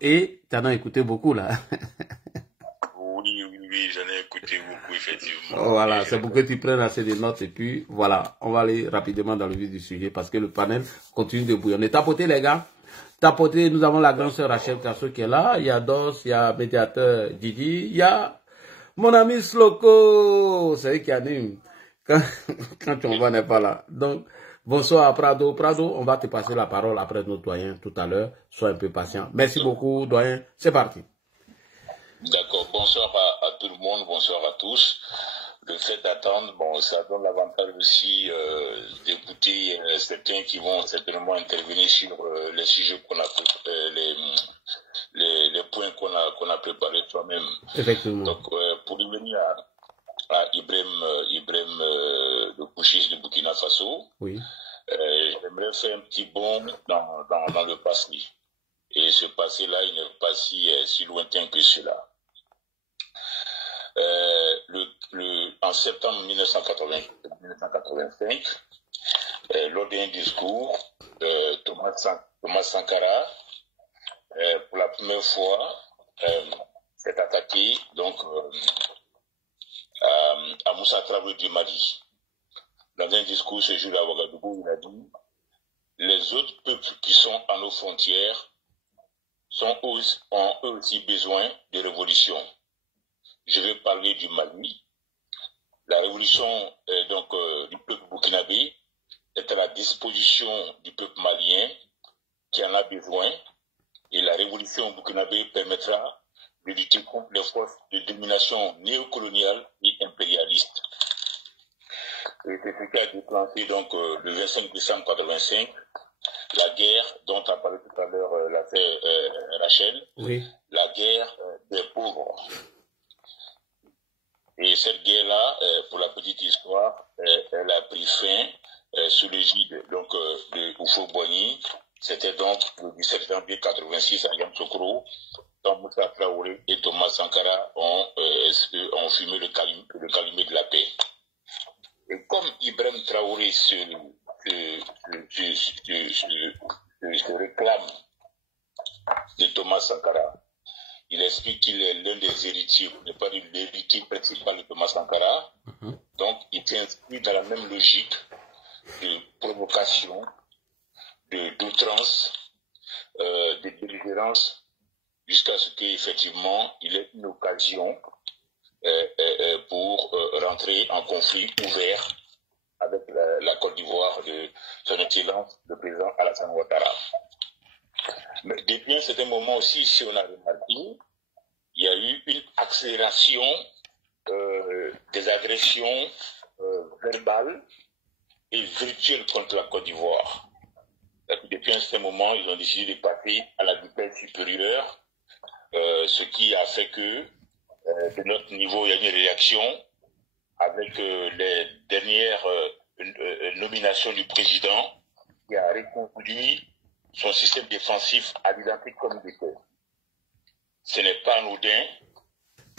Et tu en as écouté beaucoup là. Oui, j'en ai écouté beaucoup, effectivement. Voilà, c'est pour que tu prennes assez de notes et puis voilà, on va aller rapidement dans le vif du sujet parce que le panel continue de bouillonner. Tapotez les gars, tapotez, nous avons la grande sœur Rachel Kasso qui est là, il y a Dos, il y a médiateur Didi, il y a mon ami Sloko, c'est lui qui anime quand ton n'est pas là. Donc, bonsoir Prado. Prado, on va te passer la parole après notre doyen tout à l'heure, sois un peu patient. Merci beaucoup doyen, c'est parti. D'accord, bonsoir à tout le monde, bonsoir à tous. Le fait d'attendre, bon, ça donne l'avantage aussi d'écouter certains qui vont certainement intervenir sur les sujets qu'on a, les points qu'on a préparés soi-même. Effectivement. Donc, pour revenir à Ibrahim le Kouchis de Burkina Faso, oui. J'aimerais faire un petit bond dans le passé. Et ce passé-là, il n'est pas si lointain que cela. En septembre 1985, lors d'un discours, Thomas Sankara, pour la première fois, s'est attaqué donc, à Moussa Traoré du Mali. Dans un discours ce jour-là à Ouagadougou, il a dit « Les autres peuples qui sont à nos frontières ont eux aussi besoin de révolution. Je vais parler du Mali. La révolution du peuple burkinabé est à la disposition du peuple malien qui en a besoin et la révolution burkinabé permettra de lutter contre les forces de domination néocoloniale et impérialiste. » Et c'est ce qui a déclenché donc le 25 décembre 1985 la guerre dont a parlé tout à l'heure l'affaire Rachel, oui. La guerre des pauvres. Et cette guerre-là, pour la petite histoire, elle a pris fin sous l'égide de Houphouët-Boigny. C'était donc le 17 janvier 1986 à Yamoussoukro, quand Moussa Traoré et Thomas Sankara ont fumé le calumet de la paix. Et comme Ibrahim Traoré se réclame de Thomas Sankara, il explique qu'il est l'un des héritiers, n'est pas l'héritier principal de Thomas Sankara. Donc, il s'inscrit dans la même logique de provocation, d'outrance, de belligérance, jusqu'à ce qu'effectivement, il ait une occasion pour rentrer en conflit ouvert avec la Côte d'Ivoire de son excellence, le président Alassane Ouattara. Mais depuis un certain moment aussi, si on a remarqué, il y a eu une accélération des agressions verbales et virtuelles contre la Côte d'Ivoire. Depuis un certain moment, ils ont décidé de passer à la vitesse supérieure, ce qui a fait que de notre niveau, il y a une réaction avec les dernières nominations du président qui a reconduit son système défensif à l'identique comme il était. Ce n'est pas anodin.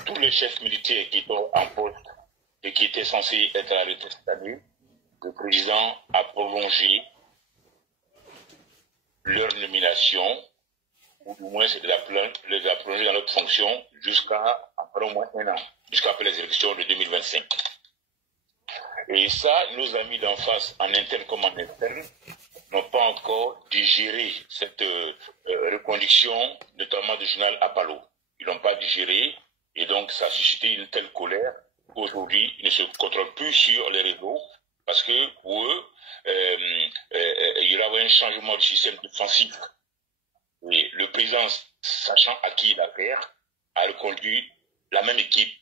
Tous les chefs militaires qui sont en poste et qui étaient censés être à la retraite cette année, le président a prolongé leur nomination, ou du moins c'est de la prolonger dans notre fonction jusqu'à après au moins un an, jusqu'après les élections de 2025. Et ça, nos amis d'en face, en interne comme en externe, n'ont pas encore digéré cette reconduction, notamment du journal Apollo. Ils n'ont pas digéré, et donc ça a suscité une telle colère qu'aujourd'hui, ils ne se contrôlent plus sur les réseaux, parce que pour eux, il y aura un changement du système défensif. Et le président, sachant à qui il a affaire, a reconduit la même équipe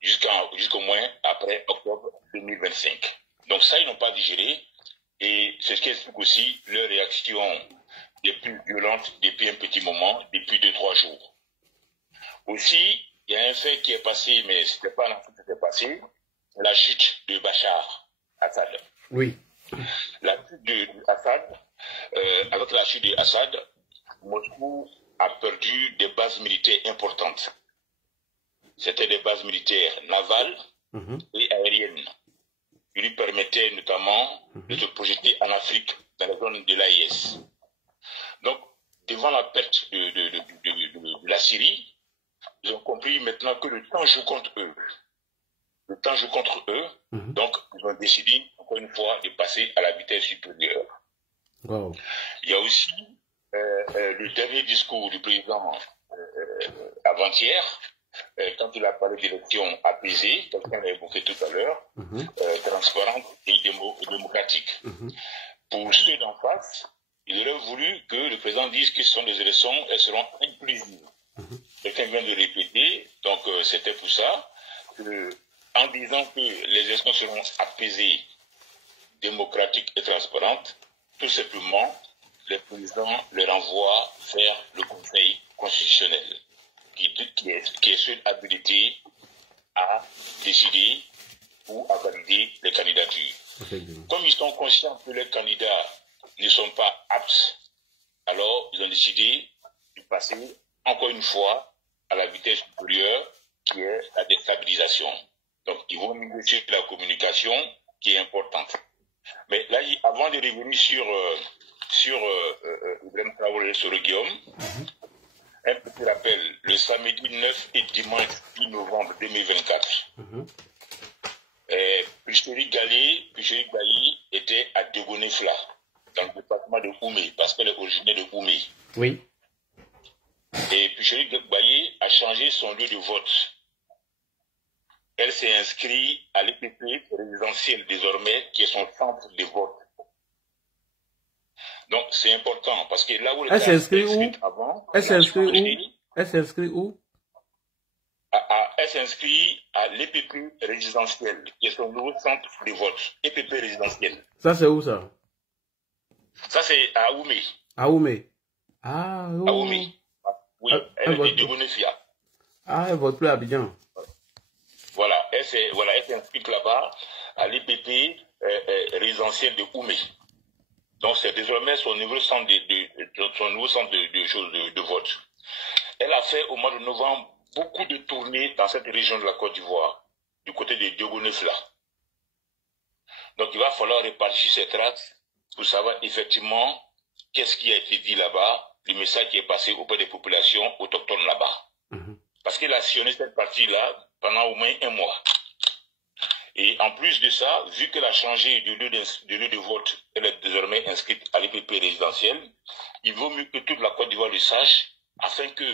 jusqu'au moins après octobre 2025. Donc ça, ils n'ont pas digéré. Et c'est ce qui explique aussi leur réaction les plus violentes depuis un petit moment, depuis 2-3 jours. Aussi, il y a un fait qui est passé, mais ce n'était pas l'enfant qui s'était passé, la chute de Bachar Assad. Oui. La chute d'Assad, avec la chute d'Assad, Moscou a perdu des bases militaires importantes. C'était des bases militaires navales et aériennes. Il lui permettait notamment de se projeter en Afrique, dans la zone de l'AIS. Donc avant la perte de la Syrie, ils ont compris maintenant que le temps joue contre eux. Le temps joue contre eux, donc ils ont décidé, encore une fois, de passer à la vitesse supérieure. Wow. Il y a aussi le dernier discours du président avant-hier, quand il a parlé d'élections apaisées, quelqu'un l'a évoqué tout à l'heure, transparentes et démocratiques. Pour ceux d'en face, il aurait voulu que le président dise que ce sont des élections, elles seront inclusives. Quelqu'un vient de répéter, donc c'était pour ça, en disant que les élections seront apaisées, démocratiques et transparentes, tout simplement, le président les renvoie vers le Conseil constitutionnel, qui est seul habilité à décider ou à valider les candidatures. Comme ils sont conscients que les candidats ne sont pas aptes, alors ils ont décidé de passer encore une fois à la vitesse supérieure qui est la déstabilisation. Donc ils vont miser sur la communication qui est importante. Mais là, avant de revenir sur Ibrahim Traoré sur le Guillaume, un petit rappel, le samedi 9 et dimanche 10 novembre 2024, Picheri Gaye était à Degonefla, dans le département de Oumé, parce qu'elle est originaire de Oumé. Oui. Et Picheri Gaye a changé son lieu de vote. Elle s'est inscrite à l'EPP résidentiel désormais, qui est son centre de vote. Donc c'est important, parce que là où elle s'est inscrite avant, elle s'inscrit où? Elle s'inscrit à l'EPP résidentiel, qui est son nouveau centre de vote. EPP résidentiel. Ça, c'est où ça? Ça, c'est à Oumé. À Oumé. Ah, oh. À Oumé. Oui, elle est de Gonefia. Ah, elle vote plus à Abidjan. Voilà, elle s'inscrit là-bas à l'EPP résidentiel de Oumé. Donc, c'est désormais son nouveau centre de vote. Elle a fait au mois de novembre beaucoup de tournées dans cette région de la Côte d'Ivoire, du côté de Diogonefla. Donc, il va falloir répartir ces traces pour savoir effectivement qu'est-ce qui a été dit là-bas, le message qui est passé auprès des populations autochtones là-bas. Parce qu'elle a sillonné cette partie-là pendant au moins un mois. Et en plus de ça, vu qu'elle a changé de lieu de vote, elle est désormais inscrite à l'EPP résidentielle, il vaut mieux que toute la Côte d'Ivoire le sache, afin que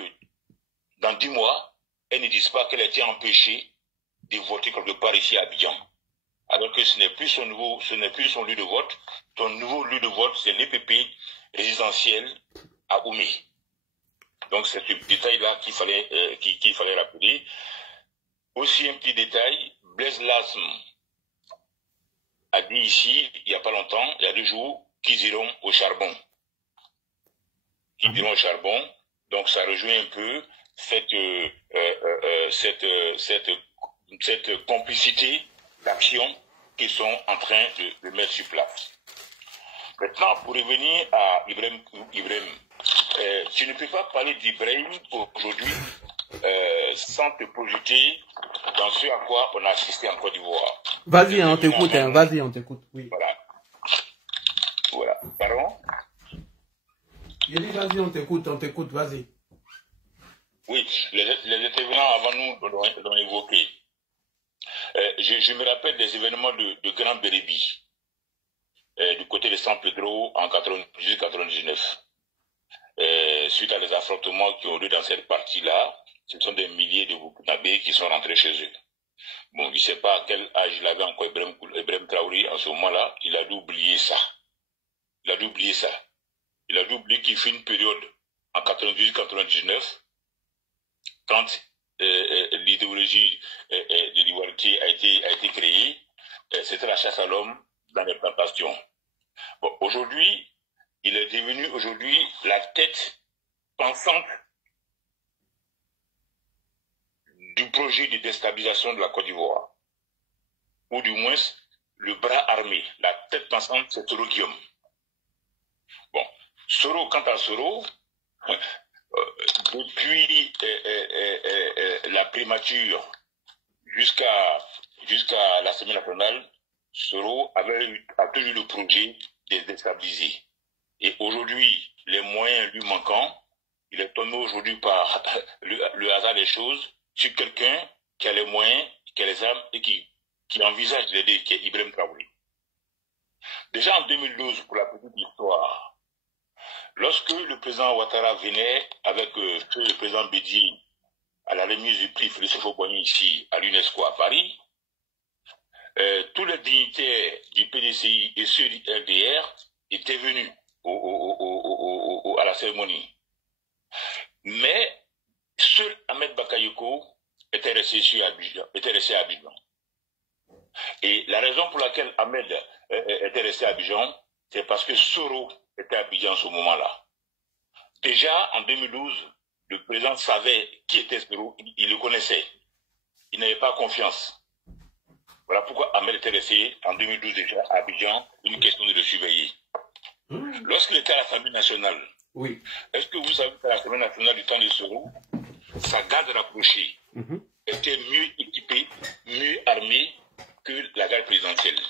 dans 10 mois, elle ne dise pas qu'elle a été empêchée de voter quelque part ici à Abidjan. Alors que ce n'est plus son lieu de vote. Son nouveau lieu de vote, c'est l'EPP résidentiel à Oumé. Donc c'est ce détail-là qu'il fallait rappeler. Aussi un petit détail, Blaise Lasme a dit ici, il n'y a pas longtemps, il y a 2 jours, qu'ils iront au charbon. Qu'ils iront au charbon. Donc ça rejoint un peu cette complicité d'action qu'ils sont en train de mettre sur place. Maintenant, pour revenir à Ibrahim, tu ne peux pas parler d'Ibrahim aujourd'hui sans te projeter dans ce à quoi on a assisté en Côte d'Ivoire. Vas-y, on t'écoute, vas-y, on t'écoute. Oui. Voilà. Pardon? Il dit, vas-y, on t'écoute, vas-y. Oui, les intervenants avant nous l'ont évoqué. Je me rappelle des événements de Grand Bérébi, du côté de San Pedro en 98-99. Suite à des affrontements qui ont lieu dans cette partie-là, ce sont des milliers de Burkinabés qui sont rentrés chez eux. Bon, je ne sais pas à quel âge il avait encore Ibrahim Traoré en ce moment-là, il a dû oublier ça. Il a dû oublier qu'il fait une période en 98-99, quand l'idéologie de l'ivoirité a été créée, c'était la chasse à l'homme dans les plantations. Bon, aujourd'hui, il est devenu la tête pensante du projet de déstabilisation de la Côte d'Ivoire. Ou du moins, le bras armé, la tête pensante, c'est Soro Guillaume. Bon, quant à Soro, depuis la primature jusqu'à la semaine nationale, Soro a toujours le projet de déstabiliser. Et aujourd'hui, les moyens lui manquant, tombé aujourd'hui par le hasard des choses sur quelqu'un qui a les moyens, qui a les armes et qui envisage d'aider, qui est Ibrahim Traoré. Déjà en 2012, pour la petite histoire, lorsque le président Ouattara venait avec le président Bédié à la remise du prix Félix Houphouët-Boigny ici à l'UNESCO à Paris, tous les dignitaires du PDCI et ceux du RDR étaient venus à la cérémonie. Mais seul Ahmed Bakayoko était resté à Abidjan. Et la raison pour laquelle Ahmed était resté à Abidjan, c'est parce que Soro était à Abidjan en ce moment-là. Déjà, en 2012, le président savait qui était Soro, il le connaissait. Il n'avait pas confiance. Voilà pourquoi Ahmed était resté en 2012 déjà à Abidjan, une question de le surveiller. Lorsqu'il était à l'Assemblée nationale, oui. Est-ce que vous savez qu'à l'Assemblée nationale du temps de Soro, sa garde rapprochée était mieux équipée, mieux armée que la garde présidentielle?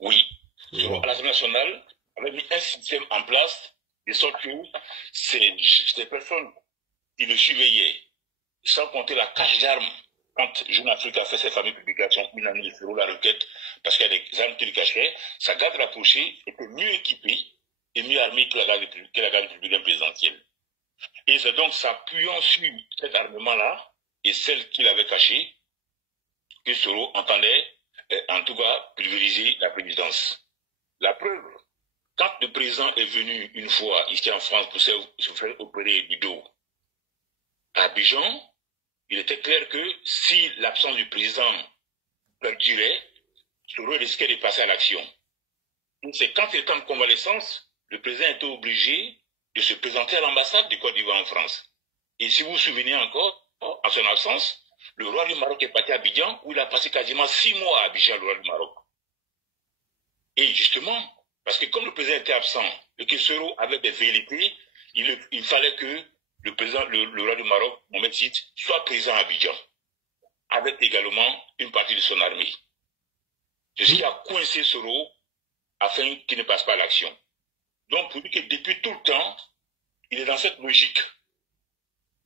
Oui. Soro, à l'Assemblée nationale, avait mis un système en place, de sorte que ces personnes qui le surveillaient, sans compter la cache d'armes, quand Jeune Afrique a fait ses fameuses publications, une année de Soro, la requête, parce qu'il y a des armes qu'il cachait, sa garde rapprochée était mieux équipée et mieux armée que la garde républicaine présidentielle. Et c'est donc s'appuyant sur cet armement-là et celle qu'il avait cachée que Soro entendait, en tout cas, privilégier la présidence. La preuve, quand le président est venu une fois ici en France pour se faire opérer du dos à Abidjan, il était clair que si l'absence du président perdurait, Soro risquait de passer à l'action. C'est quand il était en convalescence, le président était obligé de se présenter à l'ambassade du Côte d'Ivoire en France. Et si vous vous souvenez encore, en son absence, le roi du Maroc est parti à Abidjan, où il a passé quasiment 6 mois à Abidjan, le roi du Maroc. Et justement, parce que comme le président était absent et que Soro avait des velléités, il fallait que le roi du Maroc, Mohamed VI, soit présent à Abidjan, avec également une partie de son armée. C'est ce qui a coincé Soro afin qu'il ne passe pas à l'action. Donc, pour lui que depuis tout le temps, il est dans cette logique.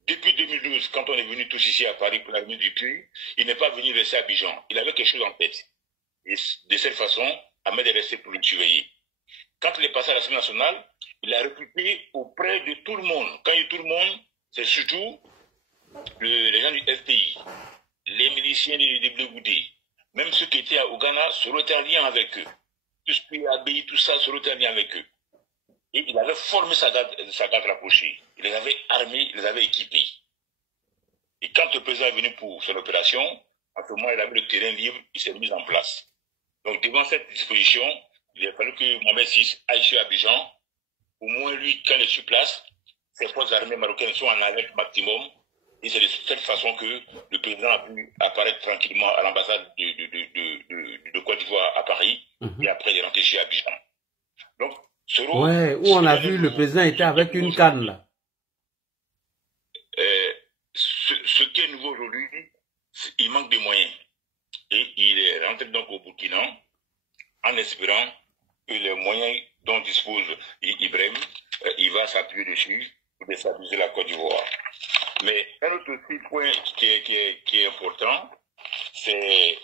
Depuis 2012, quand on est venu tous ici à Paris pour la remise du prix, il n'est pas venu rester à Abidjan. Il avait quelque chose en tête. Et de cette façon, Ahmed est resté pour le surveiller. Quand il est passé à l'Assemblée nationale, il a recruté auprès de tout le monde. Quand il dit tout le monde, c'est surtout les gens du FPI, les miliciens de Blé-Goudé, même ceux qui étaient au Ghana, Soro était en lien avec eux. Tout ce qui est ABI, tout ça, Soro était en lien avec eux. Et il avait formé sa garde rapprochée. Il les avait armés, il les avait équipés. Et quand le président est venu pour son opération, à ce moment, il avait le terrain libre, il s'est mis en place. Donc, devant cette disposition, il a fallu que Mohamed VI aille sur Abidjan. Au moins, lui, quand il est sur place, ses forces armées marocaines sont en alerte maximum. Et c'est de cette façon que le président a pu apparaître tranquillement à l'ambassade de Côte d'Ivoire à Paris. Et après, il est rentré chez Abidjan. Donc, Soro, ouais, où on a vu le président était avec une canne là. Ce qui est nouveau aujourd'hui, il manque de moyens. Et il est rentré donc au Burkina en espérant que les moyens dont dispose Ibrahim, il va s'appuyer dessus pour déstabiliser la Côte d'Ivoire. Mais un autre point qui est important, c'est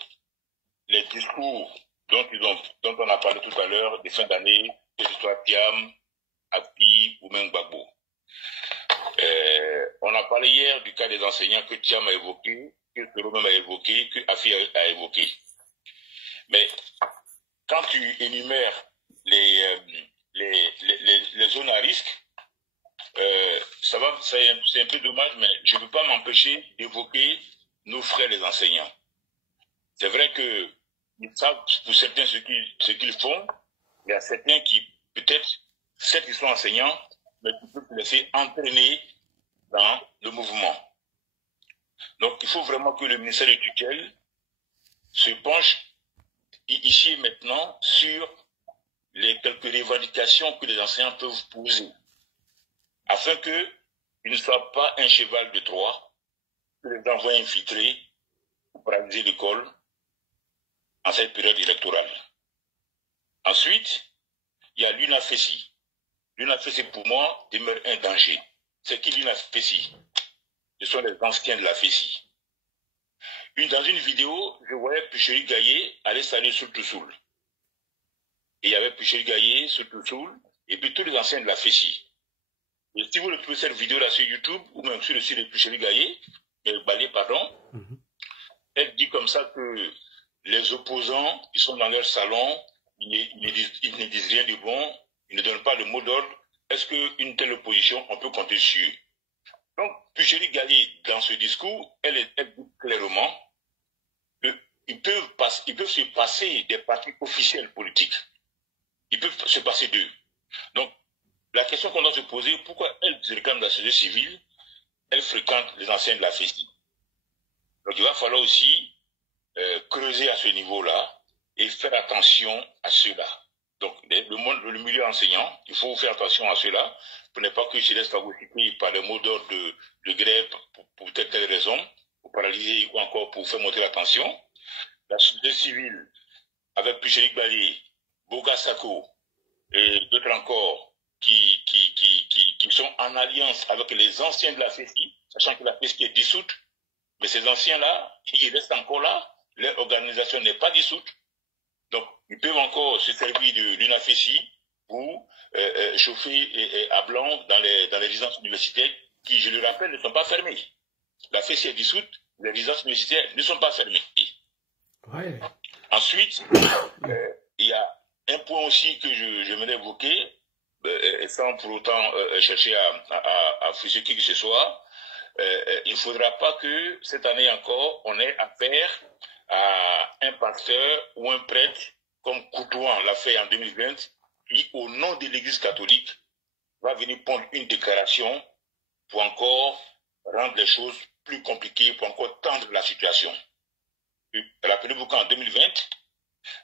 les discours dont on a parlé tout à l'heure, des fins d'année, que ce soit Thiam, Api ou même Gbagbo. On a parlé hier du cas des enseignants que Thiam a évoqué, que Soro même a évoqué, que Afi a évoqué. Mais quand tu énumères les zones à risque, c'est un peu dommage, mais je ne peux pas m'empêcher d'évoquer nos frères les enseignants. C'est vrai que ils savent pour certains ce qu'ils font. Il y a certains qui, peut-être, certes ils sont enseignants, mais qui peuvent se laisser entraîner dans le mouvement. Donc il faut vraiment que le ministère de tutelle se penche ici et maintenant sur les quelques revendications que les enseignants peuvent poser, afin qu'ils ne soient pas un cheval de Troie, que les envoient infiltrer pour paralyser l'école en cette période électorale. Ensuite, il y a l'UNAFESI. l'UNAFESI, pour moi, demeure un danger. C'est qui l'UNAFESI? Ce sont les anciens de la FESI. Dans une vidéo, je voyais Pucheri Gaye aller saluer sur Toussoul. Et il y avait Pucheri Gaye sur Toussoul, et puis tous les anciens de la FESI. Et si vous retrouvez cette vidéo-là sur YouTube, ou même sur le site de Pucheri Gaye, elle dit comme ça que les opposants, ils sont dans leur salon, ils ne disent rien de bon, ils ne donnent pas le mot d'ordre. Est-ce qu'une telle opposition, on peut compter sur eux? Donc, Pucheri Gaye, dans ce discours, elle dit clairement qu'ils peuvent se passer des partis officiels politiques. Ils peuvent se passer d'eux. Donc, la question qu'on doit se poser, pourquoi elle réclame la société civile, elle fréquente les anciens de la FESI? Donc, il va falloir aussi creuser à ce niveau-là et faire attention à cela. Donc, le milieu enseignant, il faut faire attention à cela pour ne pas que se laisse phagocyter par le mot d'ordre de grève pour telle raison, pour paralyser ou encore pour faire monter la tension. La société civile, avec Pucheri Gaye, Boga Sako et d'autres encore, qui sont en alliance avec les anciens de la FESI, sachant que la FESI est dissoute, mais ces anciens-là, ils restent encore là, leur organisation n'est pas dissoute, donc ils peuvent encore se servir de l'UNAFESI pour chauffer à blanc dans les résidences universitaires qui, je le rappelle, ne sont pas fermées. La FESI est dissoute, les résidences universitaires ne sont pas fermées. Ouais. Ensuite, il y a un point aussi que j'aimerais évoquer, sans pour autant chercher à frustrer qui que ce soit. Il ne faudra pas que cette année encore, on ait affaire à un pasteur ou un prêtre, comme Coutouan l'a fait en 2020, qui, au nom de l'Église catholique, va venir prendre une déclaration pour encore rendre les choses plus compliquées, pour encore tendre la situation. Rappelez-vous qu'en 2020,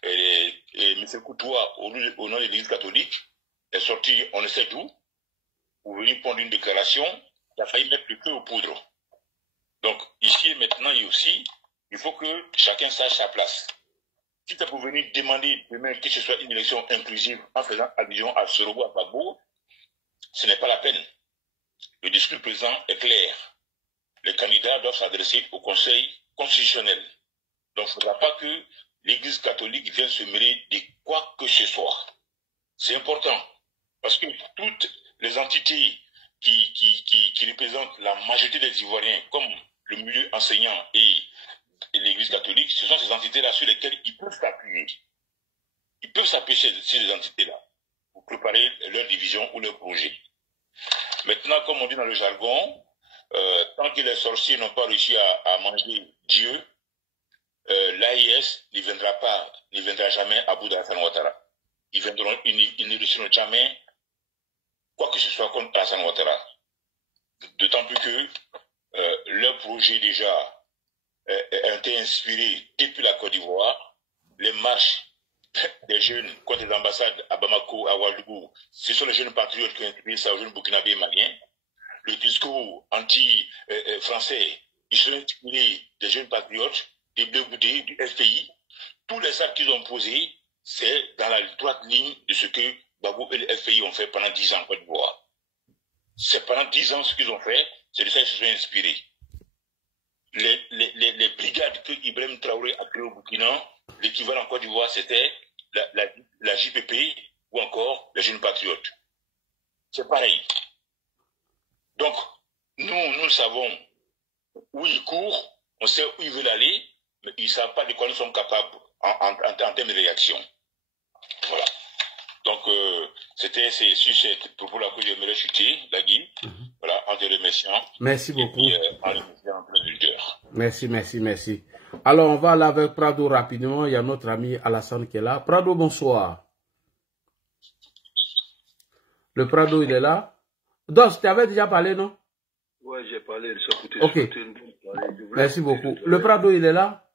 M. Coutouan, au nom de l'Église catholique, est sorti, on ne sait d'où, pour venir prendre une déclaration. Il a failli mettre le feu aux poudres. Donc, ici et maintenant, et aussi, il faut que chacun sache sa place. Si tu as pour venir demander demain que ce soit une élection inclusive en faisant allusion à Sorobo, à Gbagbo, ce n'est pas la peine. Le discours présent est clair. Les candidats doivent s'adresser au Conseil constitutionnel. Donc, il ne faudra pas que l'Église catholique vienne se mêler de quoi que ce soit. C'est important. Parce que toutes les entités qui représentent la majorité des Ivoiriens, comme le milieu enseignant et l'Église catholique, ce sont ces entités-là sur lesquelles ils peuvent s'appuyer. Ils peuvent s'appuyer sur ces entités-là pour préparer leur division ou leur projet. Maintenant, comme on dit dans le jargon, tant que les sorciers n'ont pas réussi à manger Dieu, l'AIS ne viendra jamais à bout d'Alassane Ouattara. Ils ne réussiront jamais quoi que ce soit contre Alassane Ouattara. D'autant plus que leur projet déjà a été inspiré depuis la Côte d'Ivoire. Les marches des jeunes contre les ambassades à Bamako, à Ouagadougou, ce sont les jeunes patriotes qui ont inspiré ça aux jeunes burkinabés et maliens. Le discours anti-français, ils sont inspirés des jeunes patriotes, des Bleus Boudés, du FPI. Tous les actes qu'ils ont posés, c'est dans la droite ligne de ce que Gbagbo et le FPI ont fait pendant 10 ans en Côte d'Ivoire. C'est pendant 10 ans ce qu'ils ont fait, c'est de ça qu'ils se sont inspirés. Les brigades que Ibrahim Traoré a créées au Burkina, l'équivalent en Côte d'Ivoire, c'était la JPP ou encore les jeunes patriotes. C'est pareil. Donc, nous savons où ils courent, on sait où ils veulent aller, mais ils ne savent pas de quoi nous sommes capables en termes de réaction. Voilà. Donc, c'est sur ce propos-là que j'aimerais chuter, Lagui. Voilà, en te remerciant. Merci beaucoup. Et puis, en remerciant plein d'uditeurs. Merci. Alors, on va aller avec Prado rapidement. Il y a notre ami Alassane qui est là. Prado, bonsoir. Le Prado, il est là. Dos, tu avais déjà parlé, non? Oui, j'ai parlé. Ok. Merci beaucoup. Le Prado, il est là?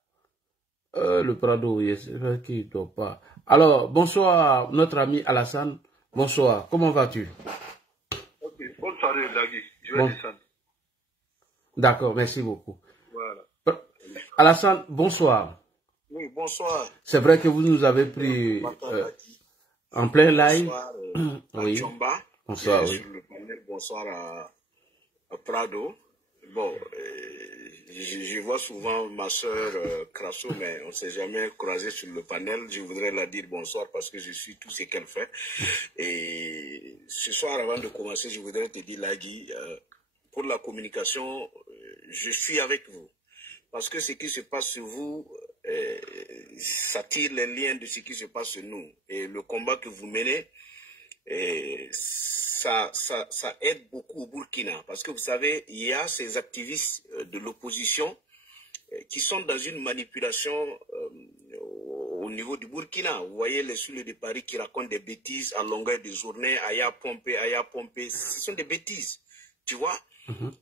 Le Prado, c'est qui ne dort pas. Alors, bonsoir, notre ami Alassane. Bonsoir. Comment vas-tu? Ok, bonne soirée, Lagui. Je vais descendre. D'accord, merci beaucoup. Voilà. Alassane, bonsoir. Oui, bonsoir. C'est vrai que vous nous avez pris en plein live. Bonsoir, oui. Chomba. Bonsoir, oui. Sur le panel, bonsoir à Prado. Bon, je vois souvent ma soeur Crasso, mais on ne s'est jamais croisé sur le panel. Je voudrais la dire bonsoir parce que je suis tout ce qu'elle fait. Et ce soir, avant de commencer, je voudrais te dire, Lagui, pour la communication, je suis avec vous. Parce que ce qui se passe sur vous, ça tire les liens de ce qui se passe sur nous. Et le combat que vous menez, ça aide beaucoup au Burkina. Parce que vous savez, il y a ces activistes de l'opposition qui sont dans une manipulation au niveau du Burkina. Vous voyez les Soulés de Paris qui racontent des bêtises à longueur de journée, Aya Pompé. Ce sont des bêtises, tu vois.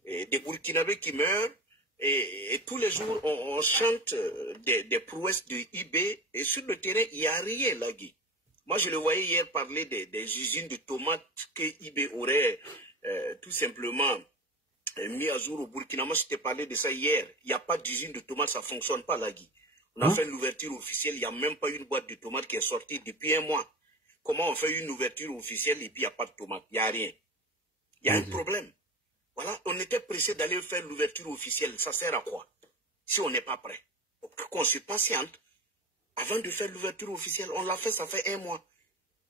Et des Burkinabés qui meurent. Et tous les jours, on chante des prouesses de IB. Et sur le terrain, il n'y a rien, Lagui. Moi, je le voyais hier parler des usines de tomates que IB aurait tout simplement mis à jour au Burkina. Moi, je t'ai parlé de ça hier. Il n'y a pas d'usine de tomates, ça ne fonctionne pas, Lagui. On a fait l'ouverture officielle, il n'y a même pas une boîte de tomates qui est sortie depuis un mois. Comment on fait une ouverture officielle et puis il n'y a pas de tomates? Il n'y a rien. Il y a un problème. Voilà, on était pressé d'aller faire l'ouverture officielle. Ça sert à quoi? Si on n'est pas prêt. Qu'on se patiente avant de faire l'ouverture officielle. On l'a fait, ça fait un mois.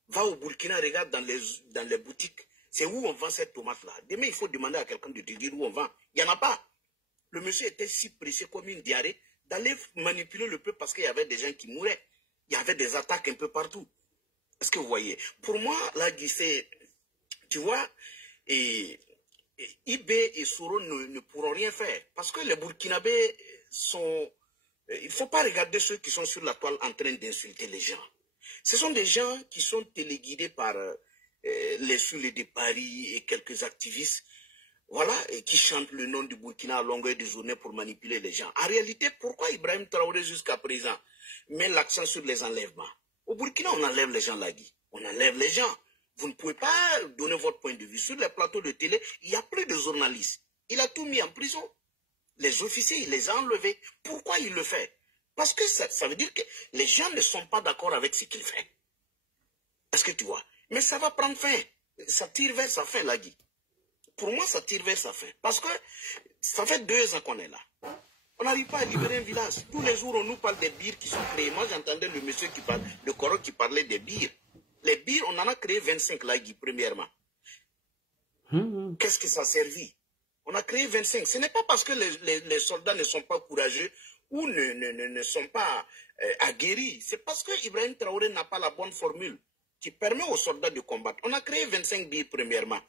Va au Burkina, regarde dans les boutiques. C'est où on vend cette tomate-là. Demain, il faut demander à quelqu'un de te dire où on vend. Il n'y en a pas. Le monsieur était si pressé comme une diarrhée d'aller manipuler le peuple parce qu'il y avait des gens qui mouraient. Il y avait des attaques un peu partout. Est-ce que vous voyez? Pour moi, là, c'est, tu vois, IB et Soro ne pourront rien faire. Parce que les Burkinabés sont... Il ne faut pas regarder ceux qui sont sur la toile en train d'insulter les gens. Ce sont des gens qui sont téléguidés par les Soulés de Paris et quelques activistes, voilà, et qui chantent le nom du Burkina à longueur de journée pour manipuler les gens. En réalité, pourquoi Ibrahim Traoré jusqu'à présent met l'accent sur les enlèvements? Au Burkina, on enlève les gens, Lagui. On enlève les gens. Vous ne pouvez pas donner votre point de vue. Sur les plateaux de télé, il n'y a plus de journalistes. Il a tout mis en prison. Les officiers, il les a enlevés. Pourquoi il le fait? Parce que ça veut dire que les gens ne sont pas d'accord avec ce qu'il fait. Est-ce que tu vois? Mais ça va prendre fin. Ça tire vers sa fin, Lagui. Pour moi, ça tire vers sa fin. Parce que ça fait 2 ans qu'on est là. On n'arrive pas à libérer un village. Tous les jours, on nous parle des birs qui sont créés. Moi, j'entendais le monsieur qui parle, le Coro qui parlait des birs. Les birs, on en a créé 25, Lagui, premièrement. Qu'est-ce que ça a servi? On a créé 25. Ce n'est pas parce que les soldats ne sont pas courageux ou ne sont pas aguerris. C'est parce que Ibrahim Traoré n'a pas la bonne formule qui permet aux soldats de combattre. On a créé 25 birs, premièrement.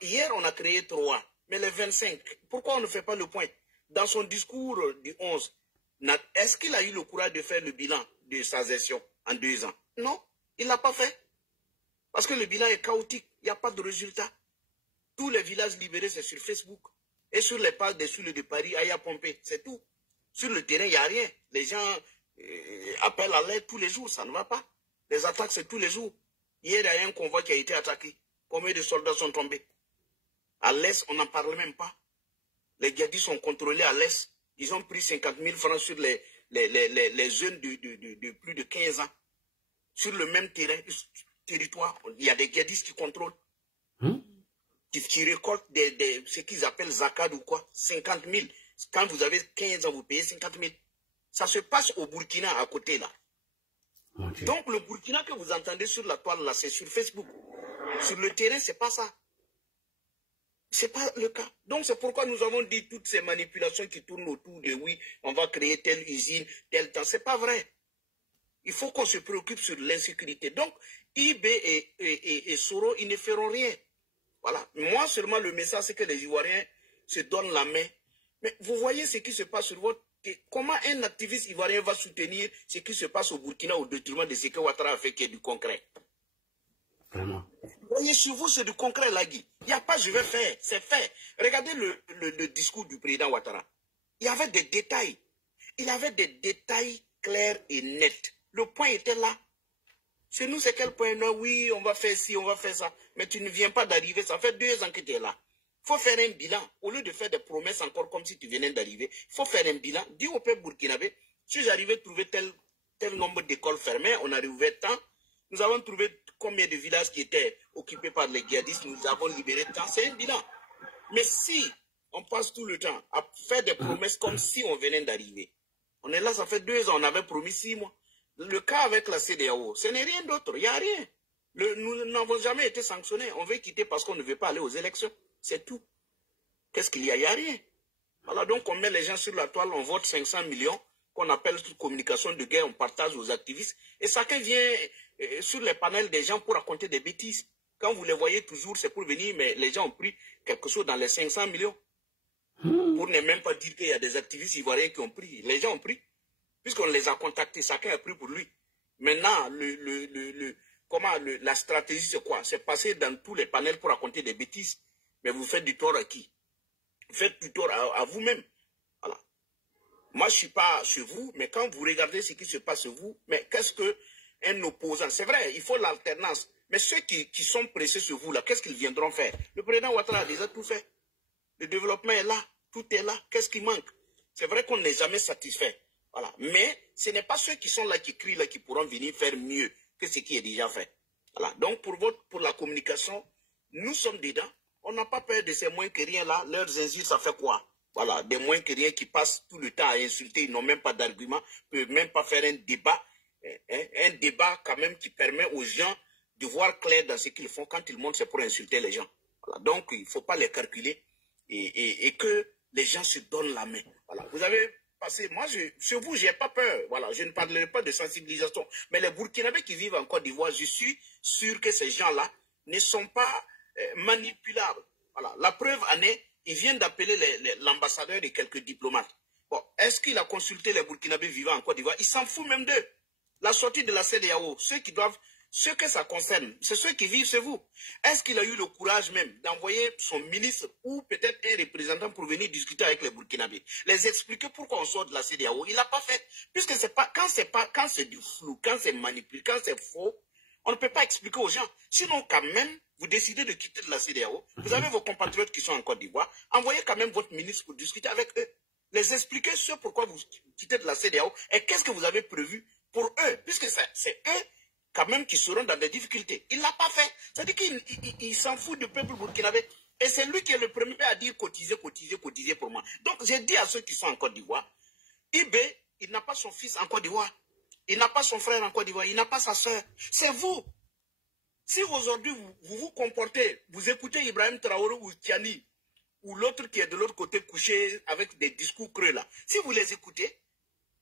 Hier, on a créé 3. Mais les 25, pourquoi on ne fait pas le point? Dans son discours du 11, est-ce qu'il a eu le courage de faire le bilan de sa gestion en 2 ans? Non, il ne l'a pas fait. Parce que le bilan est chaotique, il n'y a pas de résultat. Tous les villages libérés, c'est sur Facebook. Et sur les pages des Soulés de Paris, Aya Pompé, c'est tout. Sur le terrain, il n'y a rien. Les gens appellent à l'aide tous les jours, ça ne va pas. Les attaques, c'est tous les jours. Hier, il y a un convoi qui a été attaqué. Combien de soldats sont tombés? À l'Est, on n'en parle même pas. Les djihadistes sont contrôlés à l'Est. Ils ont pris 50 000 francs sur les jeunes de plus de 15 ans. Sur le même territoire, il y a des djihadistes qui contrôlent. Qui récoltent ce qu'ils appellent zakat ou quoi, 50 000. Quand vous avez 15 ans, vous payez 50 000. Ça se passe au Burkina à côté là. Okay. Donc le Burkina que vous entendez sur la toile là, c'est sur Facebook. Sur le terrain, c'est pas ça. C'est pas le cas. Donc c'est pourquoi nous avons dit toutes ces manipulations qui tournent autour de oui, on va créer telle usine, tel temps. C'est pas vrai. Il faut qu'on se préoccupe sur l'insécurité. Donc IB et Soro, ils ne feront rien. Voilà. Moi seulement le message, c'est que les Ivoiriens se donnent la main. Mais vous voyez ce qui se passe sur votre... Comment un activiste ivoirien va soutenir ce qui se passe au Burkina au détriment de ce que Ouattara a fait qui est du concret? Vraiment. Vous voyez, sur vous, c'est du concret, Lagui. Il n'y a pas je vais faire, c'est fait. Regardez le discours du président Ouattara. Il y avait des détails. Il avait des détails clairs et nets. Le point était là. Chez nous, c'est quel point? Non, oui, on va faire ci, on va faire ça. Mais tu ne viens pas d'arriver. Ça fait 2 ans que tu es là. Il faut faire un bilan. Au lieu de faire des promesses encore comme si tu venais d'arriver, il faut faire un bilan. Dis au peuple burkinabé, si j'arrivais à trouver tel nombre d'écoles fermées, on arrivait tant. Nous avons trouvé combien de villages qui étaient occupés par les djihadistes, nous avons libéré tant, c'est un bilan. Mais si on passe tout le temps à faire des promesses comme si on venait d'arriver, on est là, ça fait 2 ans, on avait promis 6 mois. Le cas avec la CEDEAO, ce n'est rien d'autre, il n'y a rien. Nous n'avons jamais été sanctionnés, on veut quitter parce qu'on ne veut pas aller aux élections, c'est tout. Qu'est-ce qu'il y a? Il n'y a rien. Voilà, donc on met les gens sur la toile, on vote 500 millions, qu'on appelle communication de guerre, on partage aux activistes, et chacun vient sur les panels des gens pour raconter des bêtises. Quand vous les voyez toujours, c'est pour venir, mais les gens ont pris quelque chose dans les 500 millions. Pour ne même pas dire qu'il y a des activistes ivoiriens qui ont pris. Les gens ont pris, puisqu'on les a contactés, chacun a pris pour lui. Maintenant, la stratégie, c'est quoi? C'est passer dans tous les panels pour raconter des bêtises. Mais vous faites du tort à qui? Vous faites du tort à vous-même. Voilà. Moi, je ne suis pas chez vous, mais quand vous regardez ce qui se passe chez vous, mais qu'est-ce qu'un opposant? C'est vrai, il faut l'alternance. Mais ceux qui sont pressés sur vous, là, qu'est-ce qu'ils viendront faire? Le président Ouattara a déjà tout fait. Le développement est là, tout est là. Qu'est-ce qui manque? C'est vrai qu'on n'est jamais satisfait. Voilà. Mais ce n'est pas ceux qui sont là, qui crient là, qui pourront venir faire mieux que ce qui est déjà fait. Voilà. Donc, pour la communication, nous sommes dedans. On n'a pas peur de ces moins que rien là. Leurs insultes, ça fait quoi? Voilà, des moins que rien qui passent tout le temps à insulter, ils n'ont même pas d'argument, ne peuvent même pas faire un débat quand même qui permet aux gens de voir clair dans ce qu'ils font. Quand ils montent, c'est pour insulter les gens. Voilà, donc, il ne faut pas les calculer et que les gens se donnent la main. Voilà, vous avez passé, moi, sur vous, je n'ai pas peur. Voilà, je ne parlerai pas de sensibilisation. Mais les Burkinabés qui vivent en Côte d'Ivoire, je suis sûr que ces gens-là ne sont pas manipulables. Voilà, la preuve en est, ils viennent d'appeler l'ambassadeur et quelques diplomates. Bon, est-ce qu'il a consulté les Burkinabés vivant en Côte d'Ivoire? Il s'en fout même d'eux. La sortie de la CEDEAO, ceux que ça concerne, c'est ceux qui vivent chez vous. Est-ce qu'il a eu le courage même d'envoyer son ministre ou peut-être un représentant pour venir discuter avec les Burkinabés, les expliquer pourquoi on sort de la CEDEAO? Il n'a pas fait. Puisque quand c'est du flou, quand c'est manipulé, quand c'est faux, on ne peut pas expliquer aux gens. Sinon, quand même, vous décidez de quitter de la CEDEAO, vous avez vos compatriotes qui sont en Côte d'Ivoire, envoyez quand même votre ministre pour discuter avec eux. Les expliquer sur pourquoi vous quittez de la CEDEAO et qu'est-ce que vous avez prévu pour eux, puisque c'est eux quand même qui seront dans des difficultés. Il ne l'a pas fait. C'est-à-dire qu'il s'en fout du peuple burkinabé. Et c'est lui qui est le premier à dire cotiser, cotiser, cotiser pour moi. Donc j'ai dit à ceux qui sont en Côte d'Ivoire, Ibé, il n'a pas son fils en Côte d'Ivoire. Il n'a pas son frère en Côte d'Ivoire. Il n'a pas sa soeur. C'est vous. Si aujourd'hui vous vous comportez, vous écoutez Ibrahim Traoré ou Tiani, ou l'autre qui est de l'autre côté couché avec des discours creux là, si vous les écoutez,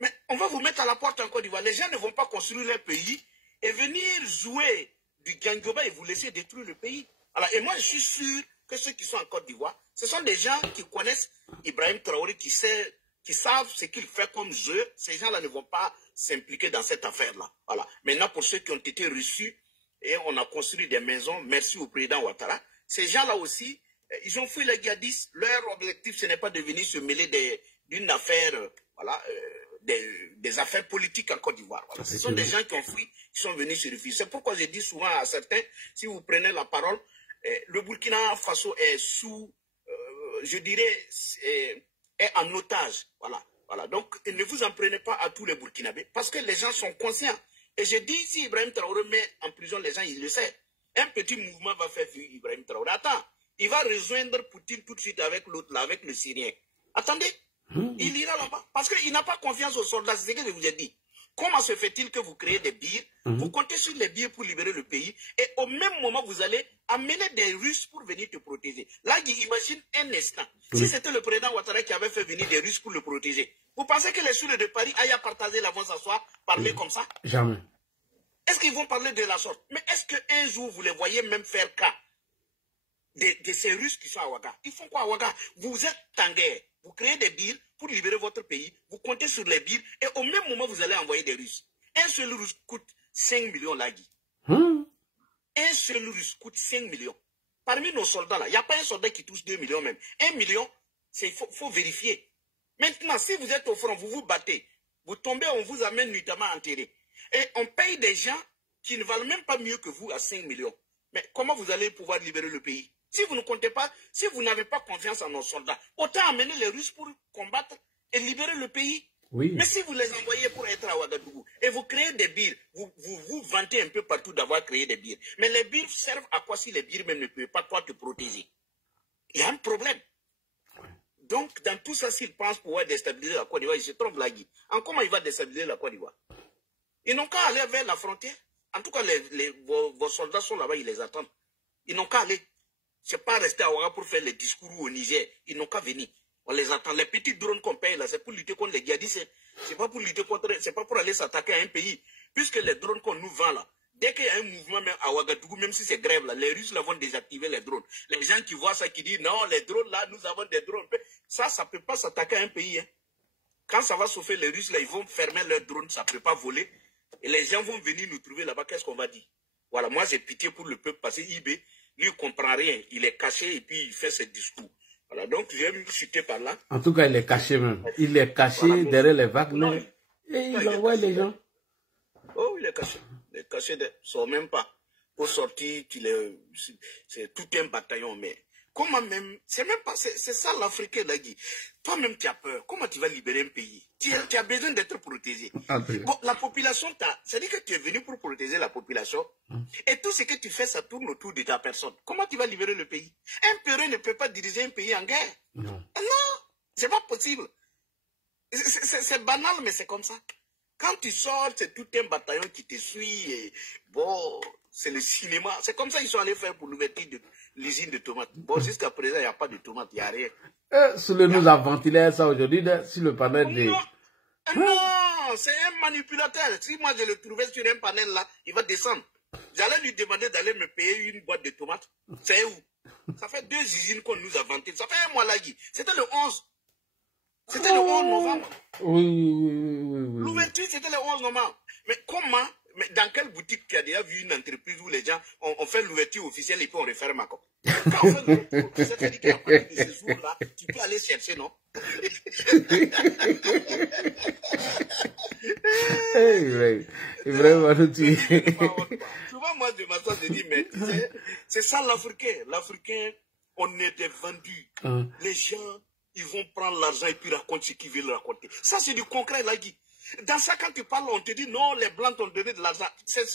mais on va vous mettre à la porte en Côte d'Ivoire. Les gens ne vont pas construire leur pays et venir jouer du Gangoba et vous laisser détruire le pays. Alors, et moi, je suis sûr que ceux qui sont en Côte d'Ivoire, ce sont des gens qui connaissent Ibrahim Traoré, qui savent ce qu'il fait comme jeu. Ces gens-là ne vont pas s'impliquer dans cette affaire-là. Voilà. Maintenant, pour ceux qui ont été reçus, et on a construit des maisons, merci au président Ouattara, ces gens-là aussi, ils ont fui les djihadistes. Leur objectif, ce n'est pas de venir se mêler d'une affaire, voilà, des affaires politiques en Côte d'Ivoire. Voilà. Ce sont des gens qui ont fui, qui sont venus se réfugier. C'est pourquoi je dis souvent à certains, si vous prenez la parole, le Burkina Faso est sous, je dirais, est en otage. Voilà. Voilà. Donc, ne vous en prenez pas à tous les Burkinabés, parce que les gens sont conscients. Et je dis, si Ibrahim Traoré met en prison les gens, il le sait. Un petit mouvement va faire fuir Ibrahim Traoré. Attends, il va rejoindre Poutine tout de suite avec l'autre, là, avec le Syrien. Attendez, il ira là-bas. Parce qu'il n'a pas confiance aux soldats, c'est ce que je vous ai dit. Comment se fait-il que vous créez des billets, vous comptez sur les billets pour libérer le pays, et au même moment, vous allez amener des Russes pour venir te protéger. Là, imagine un instant. Si c'était le président Ouattara qui avait fait venir des Russes pour le protéger, vous pensez que les Sud de Paris aillent partager la vont s'asseoir, parler comme ça? Jamais. Est-ce qu'ils vont parler de la sorte? Mais est-ce qu'un jour, vous les voyez même faire cas de ces Russes qui sont à Ouaga? Ils font quoi à Ouaga? Vous êtes en guerre. Vous créez des billes pour libérer votre pays. Vous comptez sur les billes. Et au même moment, vous allez envoyer des Russes. Un seul Russe coûte 5 millions, Lagui. Un seul Russe coûte 5 millions. Parmi nos soldats, là, il n'y a pas un soldat qui touche 2 millions même. 1 million, il faut vérifier. Maintenant, si vous êtes au front, vous vous battez. Vous tombez, on vous amène nuitamment enterré. Et on paye des gens qui ne valent même pas mieux que vous à 5 millions. Mais comment vous allez pouvoir libérer le pays? Si vous ne comptez pas, si vous n'avez pas confiance en nos soldats, autant amener les Russes pour combattre et libérer le pays. Oui. Mais si vous les envoyez pour être à Ouagadougou et vous créez des birs, vous vantez un peu partout d'avoir créé des birs. Mais les birs servent à quoi si les birs même ne peuvent pas toi te protéger? Il y a un problème. Donc, dans tout ça, s'ils pensent pouvoir déstabiliser la Côte d'Ivoire, ils se trompent là. En comment il va déstabiliser la Côte d'Ivoire? Ils n'ont qu'à aller vers la frontière. En tout cas, vos soldats sont là-bas, ils les attendent. Ils n'ont qu'à aller. Ce n'est pas rester à Ouaga pour faire les discours au Niger. Ils n'ont qu'à venir. On les attend. Les petits drones qu'on paye là, c'est pour lutter contre les djihadistes. C'est pas pour lutter contre, c'est pas pour aller s'attaquer à un pays. Puisque les drones qu'on nous vend là, dès qu'il y a un mouvement même à Ouagadougou, même si c'est grève là, les Russes là vont désactiver les drones. Les gens qui voient ça, qui disent non, les drones là, nous avons des drones. Ça ne peut pas s'attaquer à un pays. Hein. Quand ça va chauffer, les Russes là, ils vont fermer leurs drones, ça ne peut pas voler. Et les gens vont venir nous trouver là-bas, qu'est-ce qu'on va dire? Voilà, moi j'ai pitié pour le peuple parce que IB, lui, il ne comprend rien. Il est caché et puis il fait ses discours. Voilà, donc je vais me chuter par là. En tout cas, il est caché même. Il est caché voilà, derrière les Wagner. Et il envoie les gens. Oh, il est caché. Il est caché, il ne sort même pas. Pour sortir, c'est tout un bataillon. Mais comment même, c'est même pas, c'est ça l'Africain l'a dit. Toi-même, tu as peur. Comment tu vas libérer un pays? Tu as besoin d'être protégé. Bon, la population, c'est-à-dire que tu es venu pour protéger la population. Et tout ce que tu fais, ça tourne autour de ta personne. Comment tu vas libérer le pays? Un peureux ne peut pas diriger un pays en guerre. Non, c'est pas possible. C'est banal, mais c'est comme ça. Quand tu sors, c'est tout un bataillon qui te suit. Et bon, c'est le cinéma. C'est comme ça qu'ils sont allés faire pour l'ouverture de l'usine de tomates. Bon, jusqu'à présent, il n'y a pas de tomates, il n'y a rien. Soule nous a ventilé ça aujourd'hui sur le panel de... Non, c'est un manipulateur. Si moi je le trouvais sur un panel là, il va descendre. J'allais lui demander d'aller me payer une boîte de tomates. C'est où? Ça fait 2 usines qu'on nous a vantées. Ça fait un mois là, Guy. C'était le 11. C'était le 11 novembre. Oui. L'ouverture, c'était le 11 novembre. Mais comment? Mais dans quelle boutique tu as déjà vu une entreprise où les gens ont fait l'ouverture officielle et puis on referme à quoi? Quand on fait l'ouverture officielle, ça dit qu'à partir de ce jour-là, tu peux aller chercher, non? Vraiment, tu... Souvent, moi, je m'assois, je dis, mais c'est ça l'Africain. L'Africain, on était vendu. Les gens, ils vont prendre l'argent et puis raconter ce qu'ils veulent raconter. Ça, c'est du concret, là, Guy. Dans ça, quand tu parles, on te dit non, les Blancs t'ont donné de l'argent. C'est